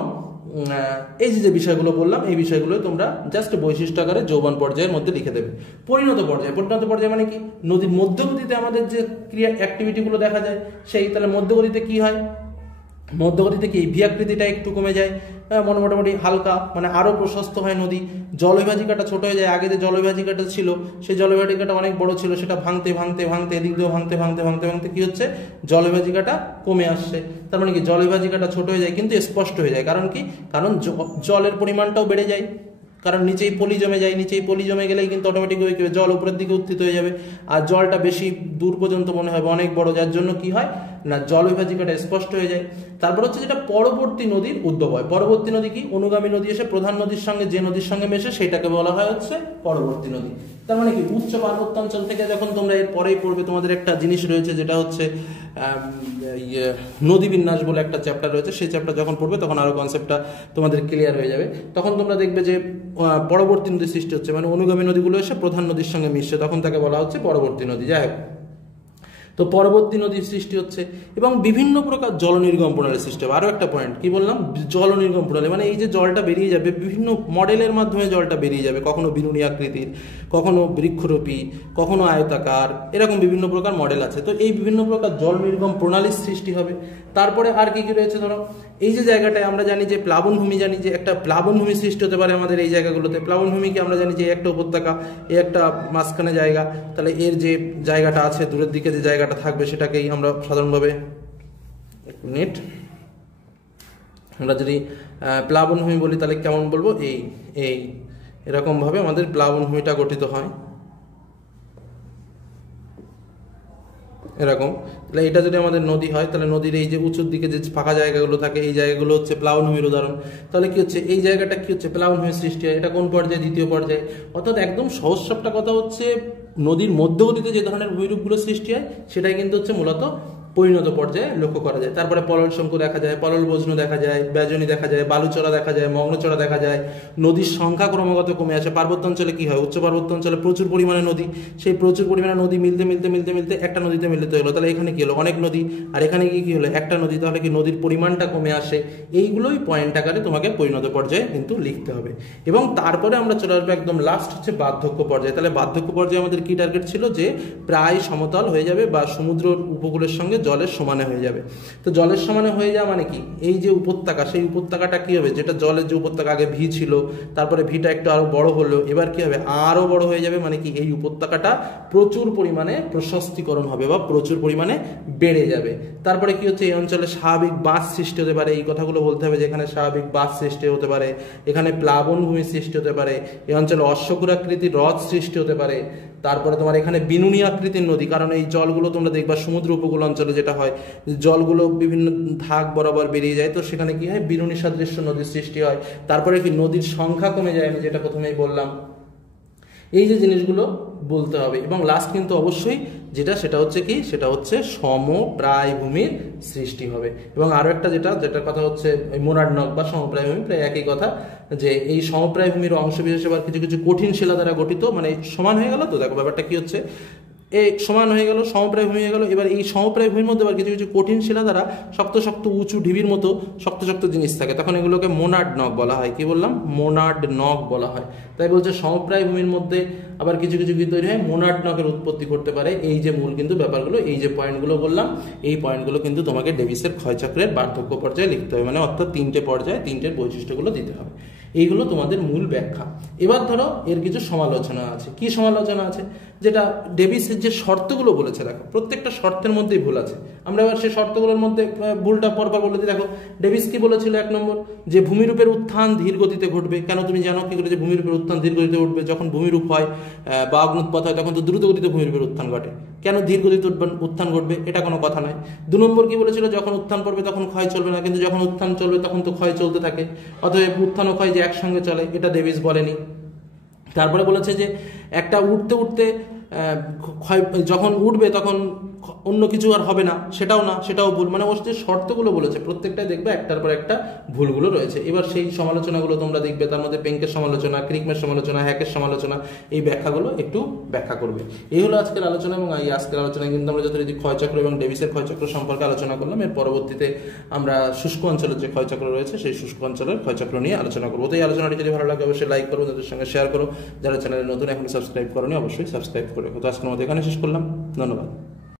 এই যে বিষয়গুলো বললাম এই বিষয়গুলো তোমরা জাস্ট বৈশিষ্ট্য আকারে যৌবন পর্যায়ের মধ্যে লিখে দেবে। পরিণত পর্যায়, পরিণত পর্যায় মানে কি, নদীর মধ্যগতিতে আমাদের যে ক্রিয়া অ্যাক্টিভিটিগুলো দেখা যায় সেই, তাহলে মধ্যগতিতে কি হয়, মধ্যগতিতে কি ভিয়াকৃতিটা একটু কমে যায়, মোটামুটি হালকা, মানে আরো প্রশস্ত হয় নদী, জলবিভাজিকাটা ছোট হয়ে যায়। আগে যে জলবিভাজিকাটা ছিল সেই জলবিভাজিকাটা অনেক বড় ছিল, সেটা ভাঙতে ভাঙতে ভাঙতে এদিক দিয়েও ভাঙতে ভাঙতে ভাঙতে ভাঙতে কি হচ্ছে, জলবিভাজিকাটা কমে আসছে। তার মানে কি জলবিভাজিকাটা ছোট হয়ে যায় কিন্তু স্পষ্ট হয়ে যায়। কারণ কি, কারণ জলের পরিমাণটাও বেড়ে যায়, কারণ নিচেই পলি জমে যায়, নিচেই পলি জমে গেলেই কিন্তু অটোমেটিক জল উপরের দিকে উত্থিত হয়ে যাবে, আর জলটা বেশি দূর পর্যন্ত মনে হবে অনেক বড়, যার জন্য কি হয় না জলবিভাজিকাটা স্পষ্ট হয়ে যায়। তারপর হচ্ছে যেটা পরবর্তী নদীর উদ্ভব হয়। পরবর্তী নদী কি, অনুগামী নদী এসে প্রধান নদীর সঙ্গে যে নদীর সঙ্গে মেশে সেটাকে বলা হয় হচ্ছে পরবর্তী নদী। তার মানে কি উচ্চ পার্বত্যাঞ্চল থেকে যখন তোমরা এর পরেই পড়বে তোমাদের একটা জিনিস রয়েছে যেটা হচ্ছে নদী বিন্যাস বলে একটা চ্যাপ্টার রয়েছে, সেই চ্যাপ্টার যখন পড়বে তখন আরো কনসেপ্টটা তোমাদের ক্লিয়ার হয়ে যাবে। তখন তোমরা দেখবে যে পরবর্তী নদীর সৃষ্টি হচ্ছে, মানে অনুগামী নদীগুলো এসে প্রধান নদীর সঙ্গে মিশছে, তখন তাকে বলা হচ্ছে পরবর্তী নদী। যাই হোক, তো পরবর্তী নদীর সৃষ্টি হচ্ছে এবং বিভিন্ন প্রকার জল নির্গম প্রণালীর সৃষ্টি হবে। আরো একটা পয়েন্ট কি বললাম, জল নির্গম প্রণালী মানে এই যে জলটা বেরিয়ে যাবে বিভিন্ন মডেলের মাধ্যমে জলটা বেরিয়ে যাবে, কখনো বিনুনি আকৃতির, কখনো বৃক্ষরূপী, কখনো আয়তাকার, এরকম বিভিন্ন প্রকার মডেল আছে। তো এই বিভিন্ন প্রকার জল নির্গম প্রণালীর সৃষ্টি হবে। তারপরে আর কি কি রয়েছে, ধরো এই যে জায়গাটায় আমরা জানি যে প্লাবনভূমি, জানি যে একটা প্লাবনভূমি সৃষ্টি হতে পারে আমাদের এই জায়গাগুলোতে। প্লাবনভূমিকে আমরা জানি যে একটা উপত্যকা, এই একটা মাঝখানে জায়গা, তাহলে এর যে জায়গাটা আছে দূরের দিকে যে জায়গাটা থাকবে সেটাকেই আমরা সাধারণভাবে, এক মিনিট, আমরা যদি প্লাবনভূমি বলি তাহলে কেমন বলবো, এই এই এরকম ভাবে আমাদের প্লাবনভূমিটা গঠিত হয় এরকম। তাহলে এটা যদি আমাদের নদী হয় তাহলে নদীর এই যে উঁচুর দিকে যে ফাঁকা জায়গাগুলো থাকে এই জায়গাগুলো হচ্ছে প্লাবনভূমির উদাহরণ। তাহলে কি হচ্ছে, এই জায়গাটা কি হচ্ছে প্লাবনভূমির সৃষ্টি হয়। এটা কোন পর্যায়ে, দ্বিতীয় পর্যায়ে। অর্থাৎ একদম সহজ সবটা কথা হচ্ছে নদীর মধ্যগতিতে যে ধরনের ভূমিরূপগুলো সৃষ্টি হয় সেটাই কিন্তু হচ্ছে মূলত পরিণত পর্যায়ে লক্ষ্য করা যায়। তারপরে পলল শঙ্কু দেখা যায়, পলল বজ্র দেখা যায়, বেজনী দেখা যায়, বালুচড়া দেখা যায়, মগ্নচড়া দেখা যায়। নদীর সংখ্যা ক্রমাগত কমে আসে। পার্বত্যাঞ্চলে কি হয়, উচ্চ পার্বত্যাঞ্চলে প্রচুর পরিমাণে নদী, সেই প্রচুর পরিমাণে নদী মিলতে মিলতে মিলতে মিলতে একটা নদীতে মিলিত হলো। তাহলে এখানে কি হলো, অনেক নদী, আর এখানে কি হলো, একটা নদী। তাহলে কি নদীর পরিমাণটা কমে আসে। এইগুলোই পয়েন্ট আকারে তোমাকে পরিণত পর্যায়ে কিন্তু লিখতে হবে। এবং তারপরে আমরা চলে আসবো একদম লাস্ট হচ্ছে বার্ধক্য পর্যায়ে। তাহলে বার্ধক্য পর্যায়ে আমাদের কি টার্গেট ছিল, যে প্রায় সমতল হয়ে যাবে বা সমুদ্র উপকূলের সঙ্গে জলের সমানে হয়ে যাবে। তো জলের সমানে হয়ে যাওয়া মানে কি, এই যে উপত্যকা সেই উপত্যকাটা কি হবে, যেটা জলের যে উপত্যকা আগে ভি ছিল, তারপরে ভিটা একটু আরো বড় হলো, এবার কি হবে আরো বড় হয়ে যাবে। মানে কি এই উপত্যকাটা প্রচুর পরিমাণে প্রশস্তীকরণ হবে বা প্রচুর পরিমাণে বেড়ে যাবে। তারপরে কি হচ্ছে, এই অঞ্চলে স্বাভাবিক বাঁধ সৃষ্টি হতে পারে। এই কথাগুলো বলতে হবে যে এখানে স্বাভাবিক বাঁধ সৃষ্টি হতে পারে, এখানে প্লাবনভূমি সৃষ্টি হতে পারে, এই অঞ্চলে অশ্বক্ষুরাকৃতির হ্রদ সৃষ্টি হতে পারে। তারপরে তোমার এখানে বিনুনি আকৃতির নদী, কারণ এই জলগুলো তোমরা দেখবা সমুদ্র উপকূল অঞ্চলে যেটা হয় জলগুলো বিভিন্ন ধাক বরাবর বেরিয়ে যায়, তো সেখানে কি হয় বিনুনি সাদৃশ্য নদীর সৃষ্টি হয়। তারপরে কি নদীর সংখ্যা কমে যায়, আমি যেটা প্রথমেই বললাম। এই যে জিনিসগুলো বলতে হবে। এবং লাস্ট কিন্তু অবশ্যই যেটা সেটা হচ্ছে কি, সেটা হচ্ছে সমপ্রায় ভূমির সৃষ্টি হবে। এবং আরো একটা যেটার কথা হচ্ছে মোনাড নক বা সমপ্রায় ভূমি, প্রায় একই কথা, যে এই সমপ্রায় ভূমির অংশ বিশেষ আবার কিছু কিছু কঠিন শিলা দ্বারা গঠিত, মানে সমান হয়ে গেল। তো দেখো ব্যাপারটা কি হচ্ছে, এই সমান হয়ে গেল, সমপ্রায় ভূমি হয়ে গেল। এবার এই সমপ্রায় ভূমির মধ্যে আবার কিছু কিছু কঠিন শিলা দ্বারা শক্ত শক্ত উঁচু ঢিবির মতো শক্ত শক্ত জিনিস থাকে, তখন এগুলোকে মোনাড নক বলা হয়। কি বললাম, মোনাড নক বলা হয়। তাই বলছে সমপ্রায় ভূমির মধ্যে আবার কিছু কিছু কি তৈরি হয়, মোনাড নকের উৎপত্তি করতে পারে। এই যে মূল কিন্তু ব্যাপারগুলো, এই যে পয়েন্টগুলো বললাম, এই পয়েন্টগুলো কিন্তু তোমাকে ডেভিসের ক্ষয়চক্রের বার্ধক্য পর্যায়ে লিখতে হবে, মানে অর্থাৎ তিনটে পর্যায়ে তিনটের বৈশিষ্ট্যগুলো দিতে হবে। এইগুলো তোমাদের মূল ব্যাখ্যা। এবার ধরো এর কিছু সমালোচনা আছে। কি সমালোচনা আছে, যেটা ডেভিসের যে শর্তগুলো বলেছে, দেখো প্রত্যেকটা শর্তের মধ্যেই ভুল আছে। আমরা এবার সেই শর্তগুলোর মধ্যে ভুলটা পরপর বলে দিই। দেখো ডেভিস কি বলেছিল, 1 নম্বর, যে ভূমিরূপের উত্থান ধীর গতিতে ঘটবে। কেন তুমি জানো কি করে যে ভূমিরূপের উত্থান ধীর গতিতে ঘটবে? যখন ভূমিরূপ হয় বা অগ্নুৎপাত হয় তখন তো দ্রুত গতিতে ভূমিরূপের উত্থান ঘটে, কেন ধীর গতিতে উত্থান ঘটবে? এটা কোনো কথা নয়। 2 নম্বর কি বলেছিল, যখন উত্থান পড়বে তখন ক্ষয় চলবে না, কিন্তু যখন উত্থান চলবে তখন তো ক্ষয় চলতে থাকে, অতএব উত্থান ও ক্ষয় যে একসঙ্গে চলে, এটা ডেভিস বলেনি। তারপরে বলেছে যে একটা উঠতে উঠতে যখন উঠবে তখন অন্য কিছু আর হবে না, সেটাও না, সেটাও ভুল। মানে ওর যে শর্তগুলো বলেছে প্রত্যেকটাই দেখবে একটার পর একটা ভুলগুলো রয়েছে। এবার সেই সমালোচনাগুলো তোমরা দেখবে, তার মধ্যে পেঙ্কের সমালোচনা, ক্রিকমের সমালোচনা, হ্যাকের সমালোচনা, এই ব্যাখ্যাগুলো একটু ব্যাখ্যা করবে। এই হলো আজকের আলোচনা, এবং এই আজকের আলোচনায় কিন্তু আমরা যথারীতি ক্ষয়চক্র এবং ডেভিসের ক্ষয়চক্র সম্পর্কে আলোচনা করলাম। এর পরবর্তীতে আমরা শুষ্ক অঞ্চলের যে ক্ষয়চক্র রয়েছে সেই শুষ্ক অঞ্চলের ক্ষয়চক্র নিয়ে আলোচনা করবো। তো এই আলোচনাটি যদি ভালো লাগে অবশ্যই লাইক করো, তাদের সঙ্গে শেয়ার করো। যারা চ্যানেলে নতুন এখন সাবস্ক্রাইব করোনি অবশ্যই সাবস্ক্রাইব করে। তো আজকের মধ্যে এখানে শেষ করলাম, ধন্যবাদ।